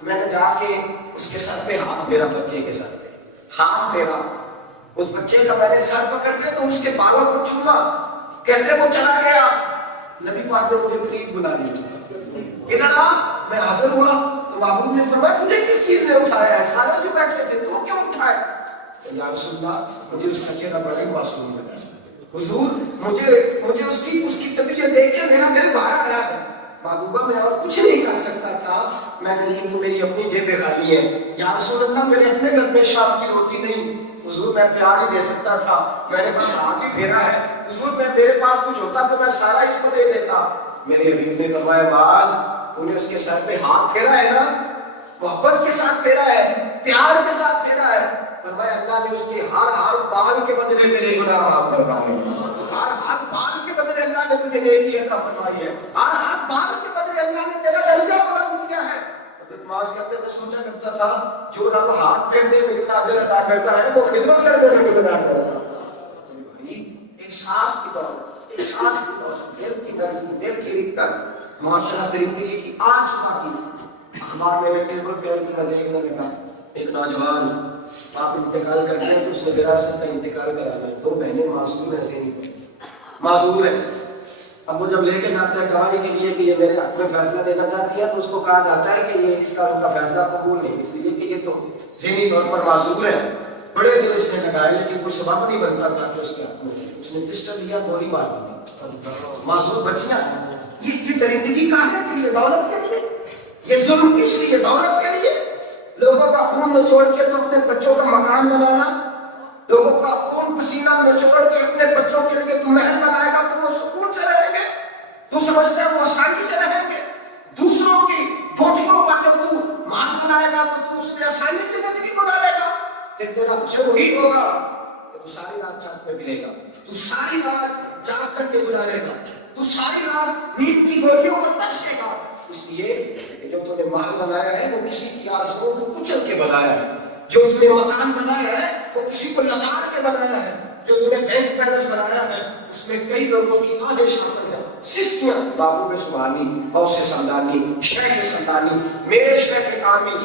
میں نے جا کے اس کے سر پہ ہاتھ پھیرا، بچے کے سر پہ ہاتھ پھیرا، اس بچے کا میں نے سر پکڑ کے تو اس کے بالوں کو چھوما، کہتے وہ چلا گیا۔ نبی پاک نے مجھے قریب بلا لیا، ادھر آ، میں حاضر ہوا تو محبوب نے فرمایا تجھے کس چیز نے اٹھایا ہے؟ سارے جو بیٹھے تھے تو کیوں اٹھائے؟ یا رسول اللہ مجھے اس کا چہرہ بڑا ہی معصوم لگا، حضور مجھے اس کی طبیعت دیکھ کے میرا دل باہر آیا ہے، محبوبہ میں اور کچھ نہیں کر سکتا تھا، میں غریب ہوں، میری اپنی جیبیں خالی ہیں، یا رسول اللہ میرے اپنے گھر میں شام کی روٹی نہیں، حضور میں پیار ہی دے سکتا تھا، میں نے بس ہاتھ ہی پھیرا ہے، حضور میں میرے پاس کچھ ہوتا تو میں سارا اس کو دے دیتا۔ میرے حبیب نے فرمایا باز تو نے اس کے سر پہ ہاتھ پھیرا ہے نا، محبت کے ساتھ پھیرا ہے، پیار کے ساتھ پھیرا ہے، فرمایا اللہ نے اس کے ہر بال کے بدلے میرے گناہ معاف فرمائے، ہر بال کے بدلے اللہ نے تجھے نیکی عطا فرمائی ہے، ہر بال کے بدلے اللہ نے تیرا درجہ بلند کیا ہے۔ معاذ کرتے میں سوچا کرتا تھا جو رب ہاتھ پھیرنے میں اتنا اجر عطا کرتا ہے وہ خدمت کرنے میں کتنا کرتا ہے۔ احساس کی دولت، احساس کی دولت، دل کی نرمی، دل کی رقت، معاشرہ زندگی کی آج باقی اخبار میں ٹیبل پہ اتنا دیکھنے لگا، ایک نوجوان آپ انتقال کرتے ہیں تو اس نے وراثت کا انتقال کرانا ہے، دو بہنیں معذور ہیں، ایسے نہیں معذور ہیں، اب وہ جب لے کے جاتا ہے گواہی کے لیے کہ یہ میرے حق میں فیصلہ دینا چاہتی ہے تو اس کو کہا جاتا ہے کہ یہ اس کا ان کا فیصلہ قبول نہیں، اس لیے کہ یہ تو ذہنی طور پر معذور ہے، بڑے دل اس نے لگائے لیکن کوئی سبب نہیں بنتا تھا کہ اس کے حق میں، اس نے پسٹل لیا، گولی مار دی، معذور بچیاں، یہ درندگی کہاں کے لیے؟ دولت کے لیے، یہ ظلم کس لیے؟ دولت کے لیے، لوگوں کا خون نچوڑ کے تو اپنے بچوں کا مکان بنانا، لوگوں کا خون پسینہ نچوڑ کے اپنے بچوں کے لیے تو محل بنائے گا تو وہ سکون سے رہیں گے، تو سمجھتے ہیں وہ آسانی سے رہیں گے، دوسروں کی بوٹیوں پر جب تو مال بنائے گا تو اس میں آسانی کی زندگی گزارے گا، پھر تیرا حشر وہی ہوگا کہ تو ساری رات چاند میں ملے گا، تو ساری رات جاگ کر کے گزارے گا، تو ساری رات نیند کی گولیوں کا ترسے گا، اس لیے کہ جو تم نے محل بنایا ہے وہ کسی کی آرزوؤں کو کچل کے بنایا ہے، جو تم نے مکان بنایا ہے وہ کسی کو لگاڑ کے بنایا ہے، جو تم نے بینک بیلنس بنایا ہے اس میں کئی لوگوں کی آدھے شامل ہیں، سسکیاں، بابو میں سبحانی، غوث سمدانی، شیخ سمدانی، میرے شیخ کامل،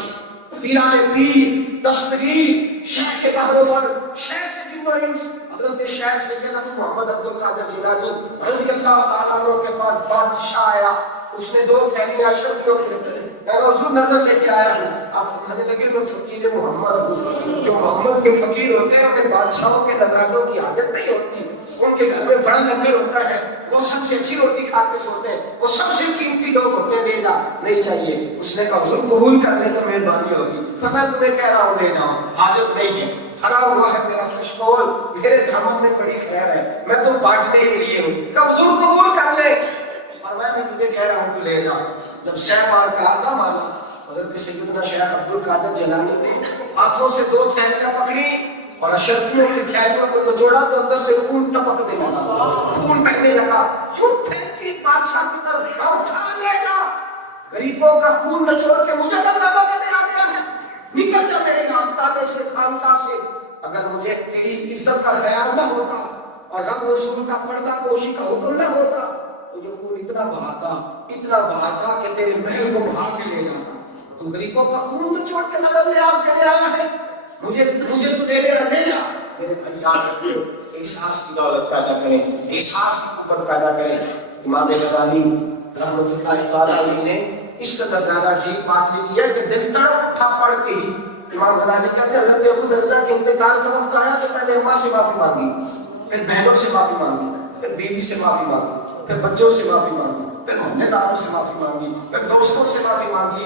پیران پیر، دستگیر، شیخ بہرور، شیخ جنوائیس، حضرت شیخ سید ابو محمد عبد القادر جیلانی رضی اللہ تعالیٰ عنہ کے پاس بادشاہ آیا، اس نے 2 تھیلیاں اشرفیوں کی حضور نظر لے کے آیا ہوں، آپ سمجھنے لگے میں فقیر محمد ہوں، جو محمد کے فقیر ہوتے ہیں انہیں بادشاہوں کے نظرانوں کی حاجت نہیں ہوتی، ان کے گھر میں بڑا لنگر ہوتا ہے، وہ سب سے اچھی روٹی کھا کے سوتے ہیں، وہ سب سے قیمتی لوگ ہوتے ہیں، لے جا نہیں چاہیے، اس نے کہا حضور قبول کر لے تو مہربانی ہوگی، تو میں تمہیں کہہ رہا ہوں لے جاؤ، حاجت نہیں ہے، کھڑا ہوا ہے میرا خوشبول، میرے دامن میں بڑی خیر ہے، میں تو بانٹنے کے لیے ہوں، کہ حضور قبول کر لے، اور میں تجھے کہہ رہا ہوں تو لے جا۔ جب سہ بار کہا نہ مانا، حضرت سیدنا شیخ عبد القادر جیلانی نے ہاتھوں سے 2 تھیلیاں پکڑی اور اشرفیوں کی تھیلیوں کو نچوڑا تو اندر سے خون ٹپکنے لگا، خون بہنے لگا، کیوں پھینکی بادشاہ کی طرف، اٹھا لے جا، غریبوں کا خون نچوڑ کے مجھے نظرانہ دینے آ گیا ہے، نکل جا میرے آفتابے سے، خانقاہ سے، اگر مجھے تیری عزت کا خیال نہ ہوتا اور رب رسول کا پردہ پوشی کا حکم نہ ہوتا تو جو خون اتنا بہاتا کہ تیرے محل کو بہا کے لے جاتا، تو غریبوں کا خون تو چھوڑ کے نظر لے آپ دینے آیا ہے، مجھے تو دے لے جا، میرے بھائی یاد رکھو، احساس کی دولت پیدا کریں، احساس کی قوت پیدا کریں۔ امام غزالی رحمۃ اللہ تعالیٰ علیہ نے اس کا زیادہ عجیب بات لکھی ہے کہ دل تڑپ اٹھا پڑھ کے ہی امام غزالی کہتے ہیں حضرت ابو دردہ کے انتقال کا وقت آیا تو پہلے اماں سے معافی مانگی، پھر بہنوں سے معافی مانگی، پھر بیوی سے معافی مانگی، پھر بچوں سے معافی مانگی، پھر محلے داروں سے معافی مانگی، پھر دوستوں سے معافی مانگی،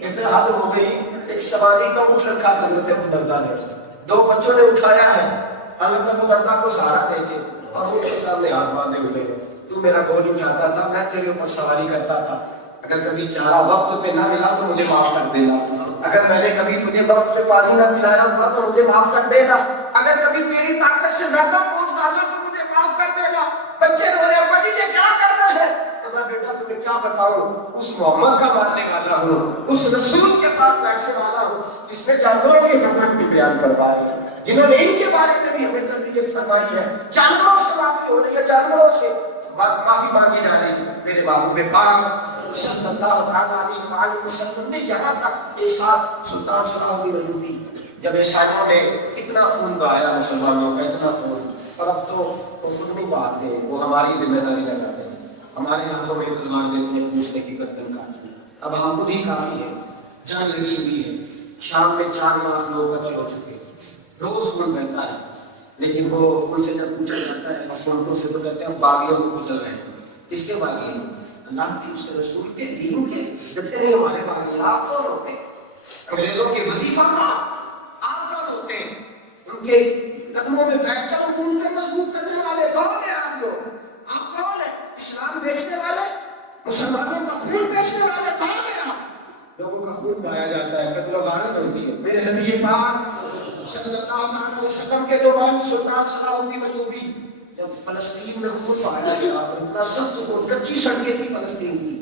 کہتے حد ہو گئی، ایک سواری کا اٹھ رکھا تھا حضرت ابو دردہ نے، 2 بچوں نے اٹھایا ہے، حضرت ابو دردہ کو سہارا دے کے اور ان کے سامنے ہاتھ باندھے ہوئے، تو میرا گول اٹھاتا تھا، میں تیرے اوپر سواری کرتا تھا، اگر کبھی چارہ وقت پہ نہ ملا تو مجھے معاف کر دینا، اگر میں نے کبھی تجھے وقت پہ پانی نہ پلایا ہوا تو مجھے معاف کر دینا، اگر کبھی تیری طاقت سے زیادہ پہنچ ڈالا تو مجھے معاف کر دینا، بچے رو رہے ابا جی یہ کیا کرنا ہے؟ بیٹا تمہیں کیا بتاؤں، اس محمد کا ماننے والا ہوں، اس رسول کے پاس بیٹھنے والا ہوں جس نے جانوروں کی حکمت بھی بیان کروائی ہے، جنہوں نے ان کے بارے میں بھی ہمیں تربیت فرمائی ہے، جانوروں سے معافی ہو رہی ہے، جانوروں سے معافی مانگی جا رہی ہے۔ میرے محبوب پاک صلی اللہ علیہ وسلم نے یہاں تک ایک ساتھ سلطان صلاح الدین ایوبی جب عیسائیوں نے اتنا خون بہایا مسلمانوں کا، اتنا خون، اور اب تو وہ خود نہیں بہاتے، وہ ہماری ذمہ داری لگاتے ہیں، ہمارے ہاتھوں میں تلوار دیتے ہیں پوچھنے کی گردن کاٹی، اب ہم خود ہی کافی ہے، جنگ لگی ہوئی ہے، شام میں 4 لاکھ لوگ قتل ہو چکے ہیں، روز خون بہتا ہے، لیکن وہ ان سے جب پوچھا جاتا ہے حکومتوں سے تو کہتے ہیں باغیوں کو کچل رہے ہیں۔ کس کے باغی ہیں؟ اللہ کے اس کے رسول کے دین کے، کہتے نہیں ہمارے باغی، آپ کون ہوتے ہیں؟ انگریزوں کے وظیفہ خواہ آپ کون ہوتے ہیں؟ ان کے قدموں میں بیٹھ کر حکومتیں مضبوط کرنے والے کون ہیں آپ لوگ؟ آپ کون ہیں؟ اسلام بیچنے والے، مسلمانوں کا خون بیچنے والے کون ہیں آپ؟ لوگوں کا خون بہایا جاتا ہے، قتل و غارت ہوتی ہے۔ میرے نبی پاک صلی اللہ علیہ وسلم کے جو مان سلطان صلاح الدین ایوبی جب فلسطین میں خون بہایا گیا اور اتنا سخت خون، کچی سڑکیں تھی فلسطین کی،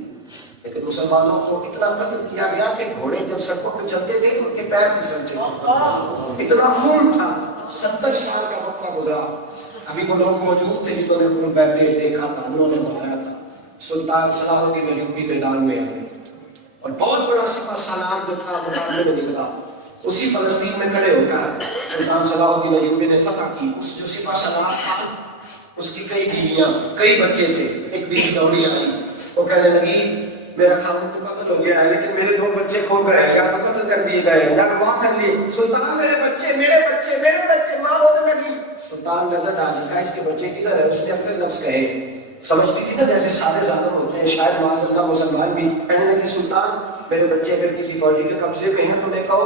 لیکن مسلمانوں کو اتنا قتل کیا گیا کہ گھوڑے جب سڑکوں پہ چلتے تھے تو ان کے پیر پھسلتے تھے، اتنا خون تھا۔ 70 سال کا وقفہ گزرا، ابھی وہ لوگ موجود تھے جنہوں نے خون بہتے دیکھا تھا، انہوں نے بہایا تھا۔ سلطان صلاح الدین ایوبی میدان میں آئے اور بہت بڑا سپہ سالار جو تھا مقابلے میں نکلا، اسی فلسطین میں کھڑے ہو کر سلطان صلاح الدین ایوبی نے فتح کی۔ اس جو سپہ سالار تھا اس کی کئی بیویاں، کئی بچے تھے، ایک بیوی دوڑی آئی، وہ کہنے لگی میرا خاوند تو قتل ہو گیا ہے لیکن میرے 2 بچے کھو گئے، یا تو قتل کر دیے گئے یا اغوا کر لیے، سلطان میرے بچے میرے بچے میرے بچے، ماں رونے لگی۔ سلطان نظر ڈالی، کہا اس کے بچے کدھر ہے؟ اس نے اپنے لفظ کہے، سمجھتی تھی نا جیسے سارے ظالم ہوتے ہیں، شاید معاذ اللہ مسلمان بھی، کہنے لگی سلطان میرے بچے اگر کسی فوجی کے قبضے میں ہیں تو انہیں کہو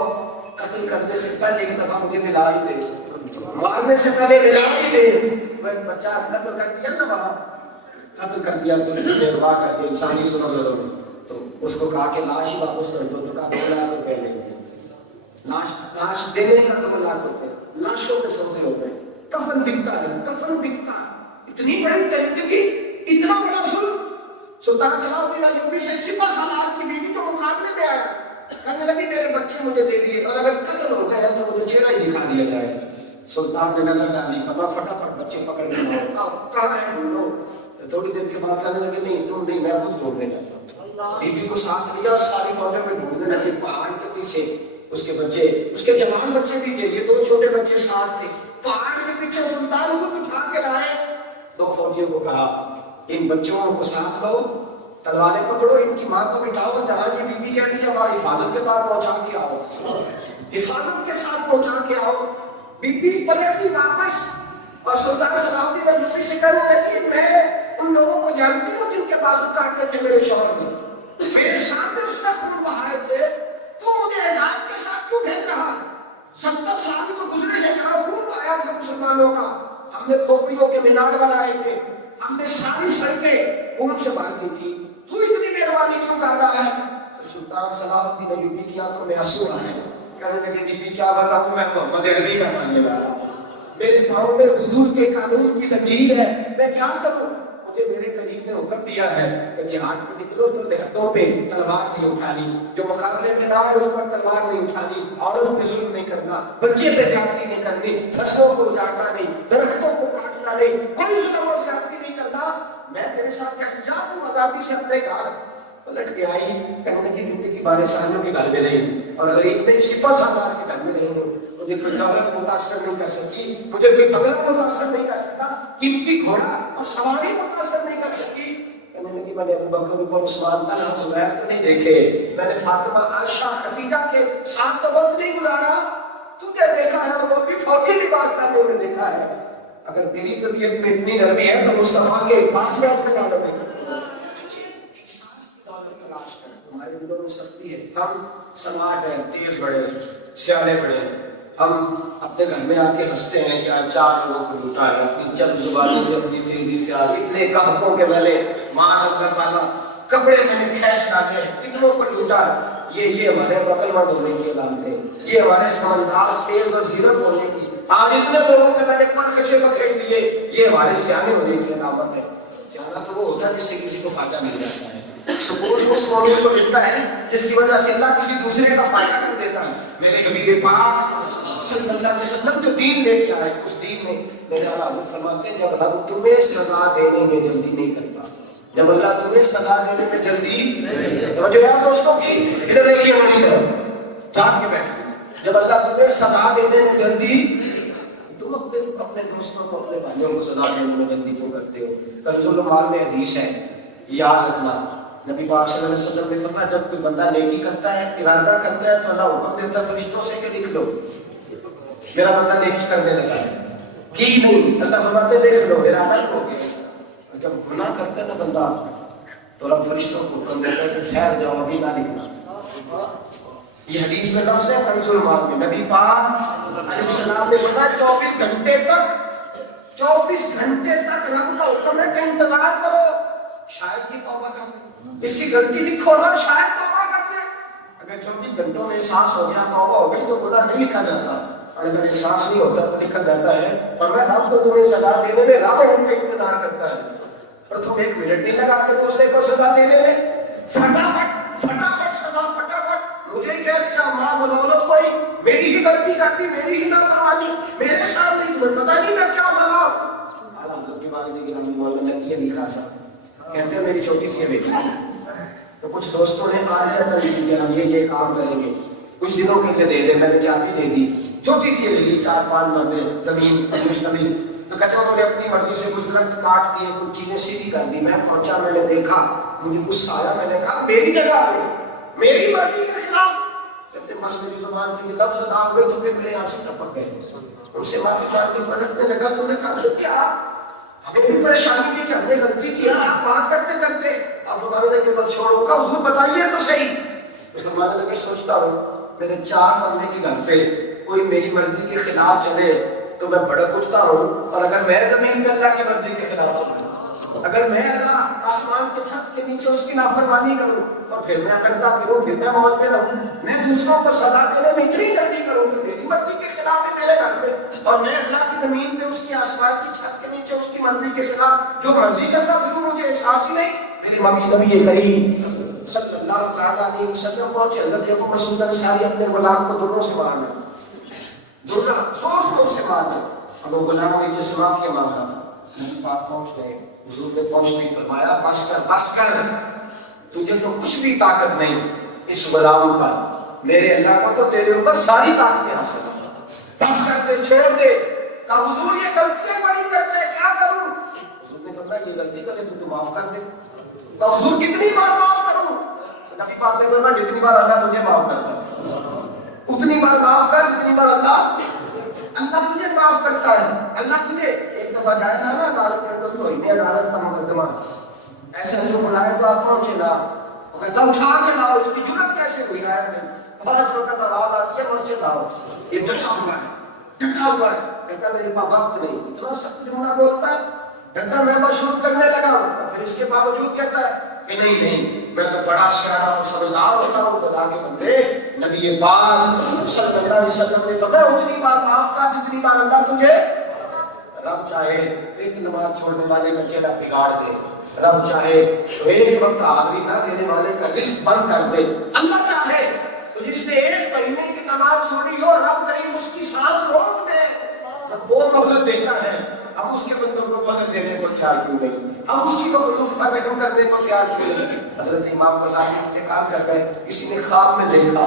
قتل کرنے سے پہلے ایک دفعہ مجھے ملا ہی دے، مارنے سے پہلے ملا ہی دے۔ بچہ قتل کر دیا نا، وہاں قتل کر دیا تو اغوا کر کے انسانی سمجھ لو، تو اس کو کہا کہ لاش ہی واپس کر دو، تو کہا 2 لاکھ روپے لیں گے، لاش دینے کا 2 لاکھ روپے، لاشوں کے سودے ہو گئے، کفن بکتا ہے، کفن بکتا ہے، اتنی بڑی تنقیدی، اتنا بڑا ظلم۔ سلطان صلاح الدین ایوبی سے سپہ سالار کی بیوی جو مقابلے میں آیا، کہنے لگی میرے بچے مجھے دے دیے اور اگر قتل ہو گئے تو مجھے چہرہ ہی دکھا دیا جائے۔ سلطان نے نظر ڈالی، فرمایا فٹافٹ بچے پکڑ کے لاؤ، کہاں ہے ڈھونڈو۔ تھوڑی دیر کے بعد کہنے لگے نہیں تم نہیں، میں خود ڈھونڈنے جاتا ہوں۔ بیوی کو ساتھ لیا، ساری فوجیں میں ڈھونڈنے لگے، پہاڑ کے پیچھے اس کے بچے، اس کے جوان بچے بھی تھے، یہ 2 چھوٹے بچے ساتھ تھے، پہاڑ کے پیچھے سلطان کو بٹھا کے لائے۔ 2 فوجیوں کو کہا ان بچوں کو ساتھ لو، تلواریں پکڑو، ان کی ماں کو بٹھاؤ، جہاں یہ بیوی کہتی ہے وہاں حفاظت کے ساتھ پہنچا کے آؤ، حفاظت کے ساتھ پہنچا کے آؤ۔ بیوی پلٹی واپس اور سلطان صلاح الدین ایوبی سے کہنے لگی میں ان لوگوں کو جانتی ہوں جن کے بازو کاٹے تھے میرے شوہر نے، میرے سامنے اس کا خون بہائے تھے، تو مجھے اعزاز کے ساتھ کیوں بھیج رہا ہے؟ 70 سال تو گزرے ہیں جہاں خون بہایا تھا مسلمانوں کا، ہم نے کھوپڑیوں کے مینار بنائے تھے، ہم نے ساری سڑکیں خون سے بھر دی تھی، تو اتنی مہربانی کیوں کر رہا ہے؟ سلطان صلاح الدین ایوبی کی آنکھوں میں آنسو آئے، کہنے لگے بیوی کیا بتاؤں میں محمد عربی کا ماننے والا ہوں، میرے پاؤں میں حضور کے قانون کی زنجیر ہے، میں کیا کروں؟ مجھے میرے قریب نے حکم دیا ہے کہ جہاد میں نکلو تو نہتوں پہ تلوار نہیں اٹھانی، جو مقابلے میں نہ ہے اس پر تلوار نہیں اٹھانی، عورتوں پہ ظلم نہیں کرنا، بچے پہ زیادتی نہیں کرنی، فصلوں کو اجاڑنا نہیں، درختوں کو کاٹنا نہیں، کوئی ظلم اور زیادتی نہیں کرنا، میں تیرے ساتھ کیسے جا تو آزادی سے اپنے گھر۔ پلٹ کے آئی، کہنے لگی زندگی بارے سالیوں کے گھر میں نہیں اور غریب میں سپہ سالار کے گھر میں نہیں ہوں، مجھے کوئی دولت متاثر نہیں کر سکی، مجھے کوئی بغلہ متاثر نہیں کر سکا، قیمتی گھوڑا اور سواری متاثر نہیں کر سکی۔ کہنے لگی میں نے ابو بکر عمر عثمان طلحہ زبیر کو نہیں دیکھے، میں نے فاطمہ عائشہ خدیجہ کے ساتھ تو وقت نہیں گزارا، تجھے دیکھا ہے اور وہ بھی فوجی لباس پہنے ہوئے دیکھا ہے، اگر تیری طبیعت میں اتنی نرمی ہے تو مصطفیٰ کے پاس بیٹھنے والوں میں تلاش کر، ہمارے دلوں میں سختی ہے، ہم سماج ہے، تیز بڑے سیانے بڑے، ہم اپنے گھر میں آ کے ہنستے ہیں کہ آج 4 لوگوں کو لوٹا ہے، اپنی چند زبانی سے اپنی تیزی سے آگے اتنے گاہکوں کے میں نے معاذ اللہ تعالیٰ کپڑے میں نے کھینچ ڈالے، اتنوں کو لوٹا ہے، یہ ہمارے عقل مند ہونے کی علامتیں، یہ ہمارے سمجھدار تیز اور زیرک ہونے کی، آج اتنے لوگوں کے میں نے پر کچے پکڑ لیے، یہ ہمارے سیانے ہونے کی علامت ہے۔ سیانہ تو وہ ہوتا ہے جس سے کسی کو فائدہ مل جاتا ہے، سکون اس مومن کو ملتا ہے جس کی وجہ سے اللہ کسی دوسرے کا فائدہ کر دیتا ہے۔ میرے حبیب پاک صلی اللہ علیہ وسلم جو دین لے کے آئے، اس دین میں میرے حضرت فرماتے ہیں جب رب تمہیں سزا دینے میں جلدی نہیں کرتا، جب اللہ تمہیں سزا دینے میں جلدی، توجہ یار دوستوں کی، ادھر دیکھیے ہماری طرف جان کے بیٹھے، جب اللہ تمہیں سزا دینے میں جلدی، تم اپنے دوستوں کو اپنے بھائیوں کو سزا دینے میں جلدی کیوں کرتے ہو؟ کنز المال میں حدیث ہے، یاد رکھنا، نبی پاک صلی اللہ علیہ وسلم نے فرمایا جب کوئی بندہ نیکی کرتا ہے، ارادہ کرتا ہے تو اللہ حکم دیتا ہے فرشتوں سے کہ لکھ لو میرا بندہ نیکی کرنے لگا ہے، کی نہیں، اللہ فرماتے دیکھ لو ارادہ ہو گیا۔ اور جب گناہ کرتا ہے نا بندہ تو رب فرشتوں کو حکم دیتا ہے کہ ٹھہر جاؤ ابھی نہ لکھنا۔ یہ حدیث میں لفظ ہے کنز المال میں، نبی پاک علیہ السلام نے فرمایا 24 گھنٹے تک رب کا حکم ہے کہ انتظار کرو، شاید یہ توبہ کر دے، اس کی غلطی لکھو نا، شاید توبہ کر دے۔ اگر 24 گھنٹوں میں احساس ہو گیا توبہ ہو گئی تو گناہ نہیں لکھا جاتا، اور اگر احساس نہیں ہوتا تو لکھا جاتا ہے، اور میں رب تو تمہیں سزا دینے میں رب ان کا انتظار کرتا ہے، اور تم 1 منٹ نہیں لگاتے دوسرے کو سزا دینے میں، فٹافٹ سزا، فٹافٹ مجھے کہہ دیا ماں بدولت کوئی میری ہی غلطی کرتی، میری ہی نافرمانی، میرے سامنے تمہیں پتہ نہیں میں کیا بنا۔ حضرت کے والد گرامی مولانا نقی علی خان صاحب کہتے ہیں میری چھوٹی سی بیٹی تھی، تو کچھ دوستوں نے آلیہ تنظیم کیا یہ کام کریں گے، کچھ دنوں کے لیے دے دے، میں نے چابی دے دی، چھوٹی سی لگی 4-5 مرلے زمین پر مشتمل، تو کہتے ہیں انہوں نے اپنی مرضی سے کچھ درخت کاٹ دیے، کچھ چیزیں سیدھی کر دی، میں پہنچا، میں نے دیکھا، مجھے غصہ آیا، میں نے کہا میری جگہ پہ میری مرضی کے خلاف، کہتے ہیں بس میری زبان سے یہ لفظ ادا ہوئے تو پھر میرے آنسو ٹپک گئے، ان سے معافی مانگ کے پلٹنے لگا، تو نے کہا کہ کیا ہمیں بھی پریشانی کی کہ ہم نے غلطی کیا، آپ بات کرتے کرتے آپ ہمارے لگے بس چھوڑو کا حضور بتائیے تو صحیح، اس ہمارے لگے سوچتا ہوں میرے 4 بندے کی گھر پہ کوئی میری مرضی کے خلاف چلے تو میں بڑک اٹھتا ہوں، اور اگر میں زمین پہ اللہ کی مرضی کے خلاف چلوں، اگر میں اللہ آسمان کے چھت کے نیچے اس کی نافرمانی کروں اور پھر میں کرتا پھروں، پھر میں موج میں رہوں، میں دوسروں کو سزا دینے میں اتنی جلدی کروں کہ میری مرضی کے خلاف ہے میرے گھر پہ، اور میں اللہ کی زمین پہ اس کی آسمان کی چھت کے نیچے اس کی مرضی کے خلاف جو مرضی کرتا پھروں، مجھے احساس ہی نہیں۔ میرے نبی کریم صلی اللہ تعالیٰ علیہ وسلم پہنچے، حضرت ابو مسعود انصاری اپنے غلام کو دونوں سے مارنا، دونوں زور سے مارنا، اب وہ غلام نیچے سے معافی مانگ رہا تھا، نبی پاک پہنچ گئے، حضور نے پہنچنے ہی فرمایا بس کر، تجھے تو کچھ بھی طاقت نہیں اس غلام پر، میرے اللہ کو تو تیرے اوپر ساری طاقتیں حاصل ہیں، بس کر دے، چھوڑ دے۔ کہا حضور یہ غلطیاں بڑی کرتے ہیں، کیا کروں؟ حضور نے فرمایا یہ غلطی کرے تو معاف کر دے۔ کہا حضور کتنی بار معاف کروں؟ نبی پاک نے فرمایا جتنی بار اللہ تجھے معاف کرتا ہے اتنی بار معاف کر، جتنی بار اللہ تجھے معاف کرتا ہے۔ اللہ تجھے ایک دفعہ جائے نا عدالت میں تو توہین عدالت کا مقدمہ، ایسے جو بلائے تو آپ پہنچے نا، وہ کہتا اٹھا کے لاؤ، اس کی جرت کیسے ہوئی آیا نہیں، بعض وقت آواز آتی ہے مسجد آؤ، یہ ٹٹا ہوا ہے، کہتا میرے پاس وقت نہیں، اتنا سخت جملہ بولتا ہے، کہتا میں مشہور کرنے لگا ہوں، پھر اس کے باوجود کہتا ہے کہ نہیں میں تو بڑا سیانا اور سمجھدار ہوتا ہوں، خدا کے بندے نبی پاک صلی اللہ علیہ وسلم نے فرمایا اتنی بار معاف کر جتنی بار اللہ تجھے، رب چاہے ایک نماز چھوڑنے والے کا چہرہ بگاڑ دے، رب چاہے تو ایک وقت حاضری نہ دینے والے کا رزق بند کر دے، اللہ چاہے تو جس نے 1 مہینے کی نماز چھوڑی ہو رب کریم اس کی سانس روک دے، جب وہ مہلت دیتا ہے ہم اس کے بندوں کو مہلت دینے کو تیار کیوں نہیں، ہم اس کی مخلوق پر رحم کرنے کو تیار کیوں نہیں۔ حضرت امام غزالی انتقال کر گئے، کسی نے خواب میں دیکھا،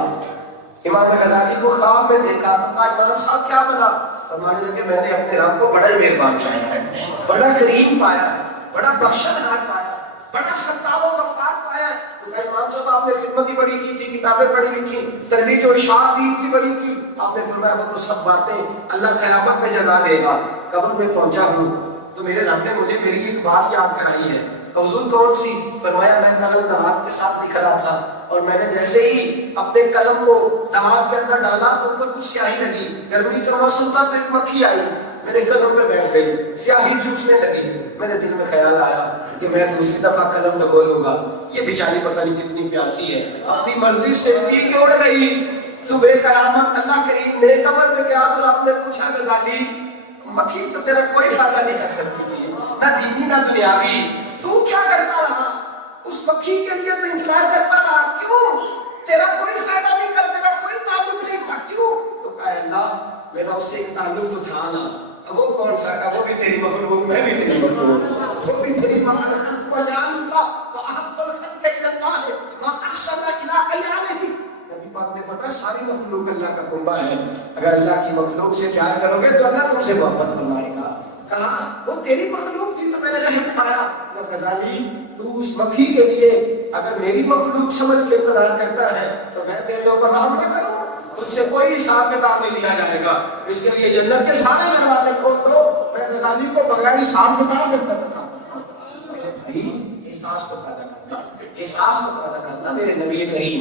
امام غزالی کو خواب میں دیکھا، کہا امام صاحب کیا بنا؟ فرمانے لگے میں نے اپنے رب کو بڑا ہی مہربان پایا ہے، بڑا کریم پایا ہے، بڑا بخشنہار پایا ہے، بڑا ستار و غفار پایا ہے۔ تو کہا امام صاحب آپ نے خدمت ہی بڑی کی تھی، کتابیں پڑھی لکھی، ترویج و ارشاد دین کی بڑی کی، آپ نے فرمایا وہ تو سب باتیں اللہ قیامت میں جزا دے گا، قبر میں پہنچا ہوں تو میرے رب نے مجھے میری ایک بات یاد کرائی ہے۔ حضور کون سی؟ فرمایا میں قلم دماغ کے ساتھ لکھ رہا تھا اور میں نے جیسے ہی اپنے قلم کو دماغ کے اندر ڈالا تو اوپر کچھ سیاہی لگی، گرمی کا موسم تھا تو ایک مکھی آئی میرے قلم پہ بیٹھ گئی، سیاہی چوسنے لگی، میرے دل میں خیال آیا کہ میں دوسری دفعہ قلم ڈبو لوں گا، یہ بیچاری پتہ نہیں کتنی پیاسی ہے، اپنی مرضی سے پی کے اڑ گئی۔ صبح قیامت اللہ کریم نے قبر میں گیا تو آپ نے پوچھا غزالی مکھی سے تیرا کوئی فائدہ نہیں کر سکتی تھی، نہ دینی نہ دنیاوی، تو کیا کرتا رہا؟ اس مکھی کے لیے تو انتظار کرتا رہا، کیوں؟ تیرا کوئی فائدہ نہیں کر، تیرا کوئی تعلق نہیں تھا، کیوں؟ تو کہا اللہ میرا اس سے ایک تعلق تو تھا نا، اب وہ کون سا تھا؟ وہ بھی تیری مخلوق، میں بھی تیری مخلوق، وہ بھی تیری مخلوق کو جانتا، وہ احب الخلق الی اللہ ما احسن الی عیانہ۔ نبی پاک نے فرمایا ساری مخلوق اللہ کا کنبہ ہے، اگر اللہ کی مخلوق سے پیار کرو گے تو اللہ تم سے محبت فرمائے گا۔ کہا وہ تیری مخلوق تھی تو میں نے رحم کھایا، غزالی تو اس مکھی کے لیے اگر میری مخلوق سمجھ کے انتظار کرتا ہے تو میں تیرے اوپر رحم نہ کروں؟ تجھ سے کوئی حساب کتاب نہیں لیا جائے گا، اس کے لیے جنت کے سارے دروازے کھول دو، میں غزالی کو بغیر حساب کتاب کرتا تھا۔ بھائی احساس کو پیدا کرتا، احساس کو پیدا کرتا۔ میرے نبی کریم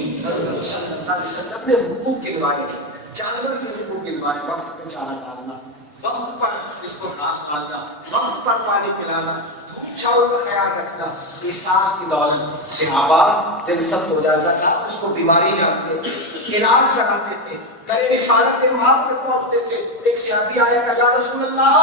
صلی اللہ علیہ وسلم نے حقوق گنوائے، جانور کے حقوق گنوائے، وقت پہ چارہ ڈالنا، وقت پر اس کو گھاس ڈالنا، وقت پر پانی پلانا، دودھ چاول کا خیال رکھنا، احساس کی دولت صحابہ دل سخت ہو جاتا تھا، اس کو بیماری جانتے تھے، علاج کراتے تھے، گلے رسالت ماں پہ پہنچتے تھے۔ ایک صحابی آیا کہ یا رسول اللہ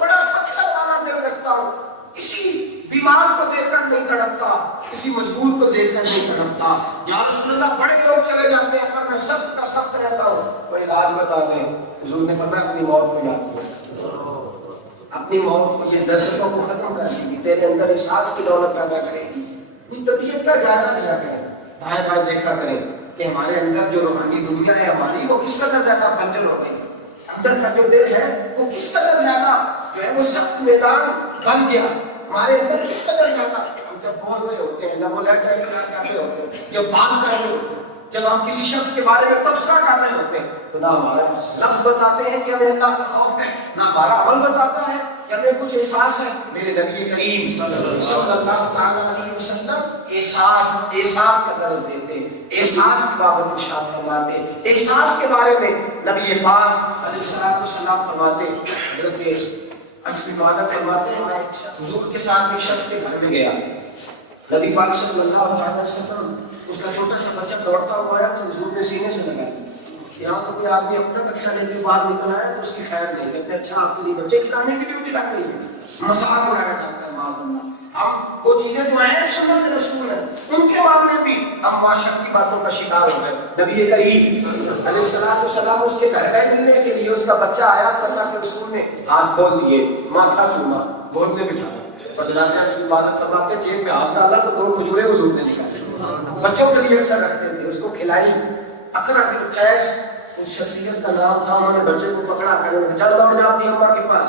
بڑا پتھر والا دل رکھتا ہوں، کسی بیمار کو دیکھ کر نہیں تڑپتا، کسی مجبور کو دیکھ کر نہیں تڑپتا، یا رسول اللہ بڑے لوگ چلے جاتے ہیں پر میں سخت کا سخت رہتا ہوں، تو علاج بتا دیں۔ حضور نے فرمایا اپنی موت کو یاد کرو، اپنی موت کو، یہ دستوں کو ختم کر دے گی، تیرے اندر احساس کی دولت پیدا کرے گی۔ اپنی طبیعت کا جائزہ لیا کریں، دائیں بائیں دیکھا کریں کہ ہمارے اندر جو روحانی دنیا ہے ہماری وہ کس قدر زیادہ بنجر ہو گئی، اندر کا جو دل ہے وہ کس قدر زیادہ جو ہے وہ سخت میدان بن گیا، ہمارے اندر کس قدر زیادہ۔ ہم جب بول رہے ہوتے ہیں نہ بولا کر رہے ہوتے ہیں، جب بات کر رہے ہوتے ہیں، جب ہم کسی شخص کے بارے میں تبصرہ کر رہے ہوتے ہیں تو نہ ہمارا لفظ بتاتے ہیں کہ ہمیں اللہ کا خوف ہے، نہ ہمارا عمل بتاتا ہے کہ ہمیں کچھ احساس ہے۔ میرے نبی کریم صلی اللہ تعالیٰ علیہ وسلم احساس کا درس دیتے، احساس کی بابت ارشاد فرماتے، احساس کے بارے میں نبی پاک علیہ الصلوۃ والسلام فرماتے۔ حضرت انس بن مالک فرماتے ہیں میں حضور کے ساتھ ایک شخص کے گھر میں گیا، نبی پاک صلی اللہ علیہ وسلم اس کا چھوٹا سا بچہ دوڑتا ہوا ہے تو حضور نے سینے سے لگا دیا، یہاں تو کوئی آدمی اپنا بچہ لے کے باہر نکل آیا تو اس کی خیر نہیں، کہتے اچھا آپ کے بچے کھلانے کی ڈیوٹی لگ گئی ہے، مذاق اڑایا جاتا ہے معاذ اللہ۔ ہم وہ چیزیں جو ہیں سنت رسول ہیں ان کے معاملے بھی ہم معاشرت کی باتوں کا شکار ہو گئے۔ نبی کریم علیہ الصلوۃ والسلام اس کے گھر گئے ملنے کے لیے، اس کا بچہ آیا تو اللہ کے رسول نے ہاتھ کھول دیے، ماتھا چوما، گود میں بٹھایا، اور جناب اس کی عبادت فرماتے جیب میں ہاتھ ڈالا تو 2 کھجوریں حضور نے نکالی، بچوں کے لیے اکثر رکھتے تھے، اس کو کھلائی۔ اقرع بن قیس اس شخصیت کا نام تھا، انہوں نے بچے کو پکڑا کہ چل لوٹ جا اپنی اماں کے پاس،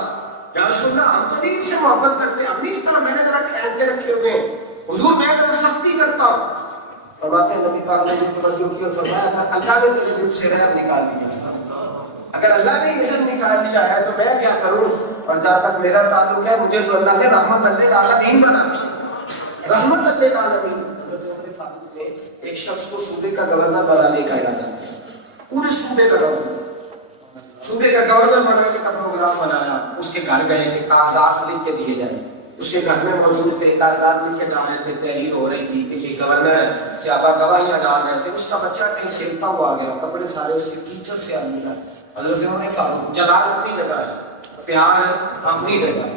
یا رسول اللہ ہم تو نہیں ان سے محبت کرتے، ہم نہیں اس طرح میں نے ذرا کھیل کے رکھے ہوئے حضور، میں ذرا سختی کرتا ہوں۔ فرماتے ہیں نبی پاک نے توجہ کی اور فرمایا اگر اللہ نے تیرے دل سے رحم نکال دیا، اگر اللہ نے رحم نکال دیا ہے تو میں کیا کروں، اور جہاں تک میرا تعلق ہے مجھے تو اللہ نے رحمت للعالمین بنا دیا، رحمت للعالمین۔ ایک شخص کو صوبے کا گورنر بنانے کا ارادہ کیا، پورے صوبے کا گورنر بنانے کا پروگرام بنایا، اس کے گھر گئے کہ کاغذات لکھ کے دیے جائیں، اس کے گھر میں موجود تھے، کاغذات لکھ کے جا رہے تھے، تحریر ہو رہی تھی کہ یہ گورنر ہے، صحابہ گواہیاں ڈال رہے تھے، اس کا بچہ کہیں کھیلتا ہوا گیا، کپڑے سارے اس کے کیچڑ سے آ گیا۔ حضرت عمر فاروق جلال اپنی جگہ ہے، پیار اپنی جگہ ہے،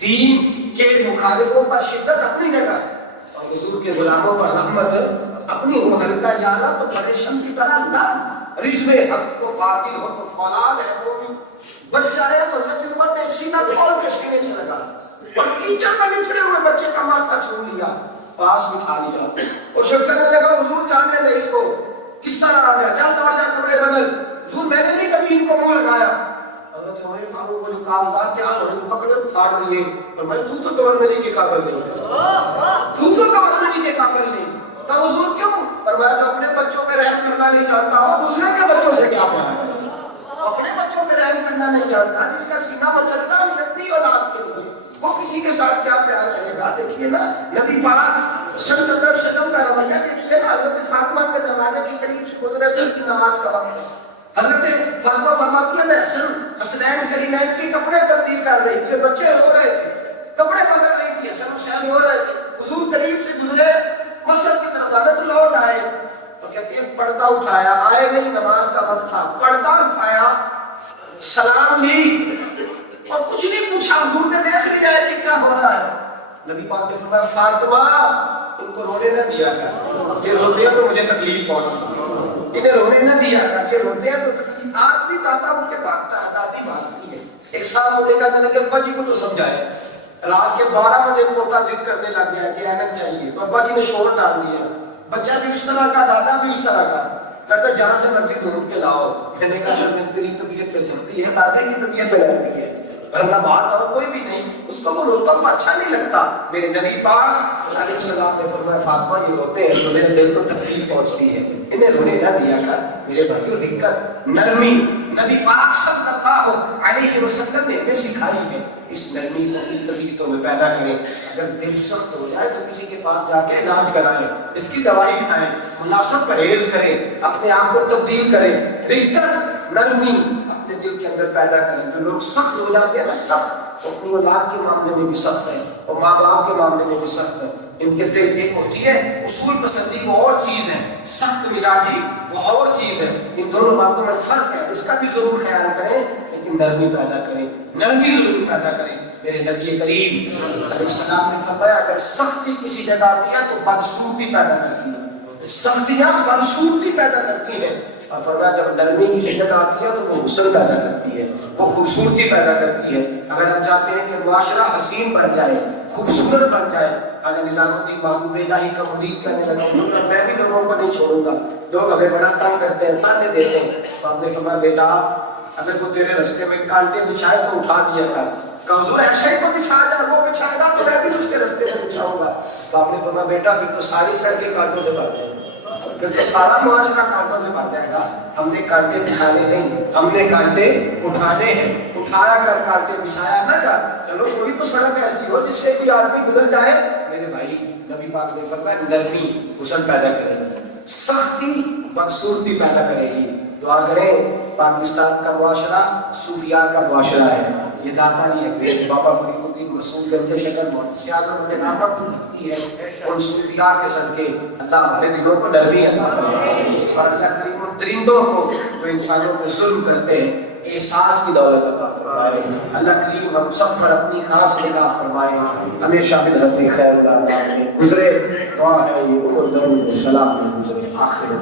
دین کے مخالفوں پر شدت اپنی جگہ ہے، اور حضور کے غلاموں پر رحمت اپنی، وہ ہلکا جانا تو پریشان کی طرح نہ رزم حق کو باطل ہو تو فولاد ہے، وہ بھی بچہ آیا تو حضرت عمر نے سینہ کھول کے سینے سے لگا اور کیچڑ میں لچڑے ہوئے بچے کا ماتھا چھو لیا، پاس بٹھا لیا اور شکر نے لگا حضور جانے دے اس کو، کس طرح آ گیا، چل دوڑ جا کپڑے بدل، حضور میں نے نہیں کبھی ان کو منہ لگایا۔ حضرت عمر فاروق کو جو کاغذات تھے آپ نے پکڑے پھاڑ دیے، اور میں تو گورنری کے قابل نہیں، تو گورنری کے قابل نہیں۔ تو حضور کیوں؟ فرمایا تو اپنے بچوں پہ رحم کرنا نہیں جانتا ہو، دوسرے کے بچوں سے کیا پیار ہے، اپنے بچوں پہ رحم کرنا نہیں جانتا، جس کا سینہ مچلتا نہیں اپنی اولاد کے لیے، وہ کسی کے ساتھ کیا پیار کرے گا۔ دیکھیے نا نبی پاک صلی اللہ علیہ وسلم کا رویہ دیکھیے نا، حضرت فاطمہ کے دروازے کے قریب سے گزرے تھے کی نماز کا وقت، حضرت فاطمہ فرماتی ہے میں حسنین کریمین کے کپڑے تبدیل کر رہی تھی، بچے رو رہے تھے، کپڑے بدل رہی تھی، حسن حسین رو رہے تھے، حضور قریب سے گزرے، مسجد کی طرف حضرت لوٹ آئے تو کہتے ہیں پردہ اٹھایا، آئے نہیں، نماز کا وقت تھا، پردہ اٹھایا، سلام لی اور کچھ نہیں پوچھا، حضور نے دیکھ لیا ہے کہ کیا ہو رہا ہے، نبی پاک نے فرمایا فاطمہ ان کو رونے نہ دیا کر، یہ روتے ہیں تو مجھے تکلیف پہنچتی ہے، انہیں رونے نہ دیا کر، یہ روتے ہیں تو تکلیف۔ آج بھی دادا ان کے بھاگتا ہے، دادی بھاگتی ہے۔ ایک صاحب مجھے کہتے ہیں کہ ابا جی کو تو سمجھائے، رات کے 12 بجے پوتا ضد کرنے لگ گیا کہ اینک چاہیے، تو ابا جی نے شور ڈال دیا، بچہ بھی اس طرح کا، دادا بھی اس طرح کا، کہتا جہاں سے مرضی ڈھونڈ کے لاؤ۔ میں نے کہا میں تیری طبیعت پہ سکتی ہے، دادے کی طبیعت پہ رہتی ہے، ورنہ بات اور کوئی بھی نہیں۔ اس کو وہ روتا ہوا اچھا نہیں لگتا۔ میرے نبی پاک علیہ السلام نے فرمایا فاطمہ یہ روتے ہیں تو میرے دل کو تکلیف پہنچتی ہے، انہیں رونے نہ دیا کر۔ میرے بھائیو رقت، نرمی نبی پاک صلی اللہ علیہ وسلم نے ہمیں سکھائی ہے، اس نرمی کو اپنی طبیعتوں میں پیدا کریں۔ اگر دل سخت ہو جائے تو کسی کے پاس جا کے علاج کرائیں، اس کی دوائی کھائیں، مناسب پرہیز کریں، اپنے آپ کو تبدیل کریں۔ رقت، نرمی اپنے دل کے اندر پیدا کریں۔ جو لوگ سخت ہو جاتے ہیں نا، سخت، وہ اپنی اولاد کے معاملے میں بھی سخت ہیں اور ماں باپ کے معاملے میں بھی سخت ہیں۔ ان کے دل ایک ہوتی ہے اصول پسندی، وہ اور چیز ہے، سخت مزاجی وہ اور چیز ہے۔ ان دونوں باتوں میں فرق ہے، اس کا بھی ضرور خیال کریں، لیکن نرمی پیدا کریں، نرمی ضرور پیدا کریں۔ میرے نبی کریم علیہ السلام نے فرمایا اگر سختی کسی جگہ آتی ہے تو بدسورتی پیدا کرتی ہے، سختیاں بدسورتی پیدا کرتی ہیں، اور فرمایا جب نرمی کسی جگہ آتی ہے تو وہ حسن پیدا کرتی ہے، وہ خوبصورتی پیدا کرتی ہے۔ اگر ہم چاہتے ہیں کہ معاشرہ حسین بن جائے، خوبصورت بن جائے، اگر نظام الدین محبوب الہی کا مرید کرنے لگا ہوں تو میں بھی لوگوں کو نہیں چھوڑوں گا، لوگ ہمیں بڑا تنگ کرتے ہیں، تانے دیتے ہیں، تو ہم نے فرمایا بیٹا اگر کوئی تیرے رستے میں کانٹے بچھائے تو اٹھا دیا کر، کمزور ایسے ہی تو بچھا جا، وہ بچھائے گا تو میں بھی اس کے رستے میں بچھاؤں گا۔ تو آپ نے فرمایا بیٹا پھر تو ساری سڑکیں کانٹوں سے بھر جائیں گی، پھر تو سارا معاشرہ کانٹوں سے بھر جائے گا۔ ہم نے کانٹے بچھانے نہیں، ہم نے کانٹے اٹھانے ہیں۔ اٹھایا کر کانٹے بچھایا نہ کر۔ چلو کوئی تو سڑک ایسی ہو جس سے بھی آدمی گزر جائے۔ میرے بھائی نبی پاک نے فرمایا نرمی حسن پیدا کرے گی، سختی بدسورتی پیدا کرے گی۔ دعا کریں پاکستان کا معاشرہ صوفیاء کا معاشرہ ہے۔ یہ داتا جی انگریز بابا فرید الدین مسعود گنج شکر محدث اعظم نے نامت کی ہے، ان صوفیاء کے صدقے اللہ ہمارے دلوں کو نرمی عطا فرمائے، اور اللہ کریم ان درندوں کو جو انسانوں پہ ظلم کرتے ہیں احساس کی دولت عطا فرمائے۔ اللہ کریم ہم سب پر اپنی خاص نگاہ فرمائے، ہمیشہ بالحق خیر العالمین گزرے۔ دعا ہے یہ سلام گزرے آخر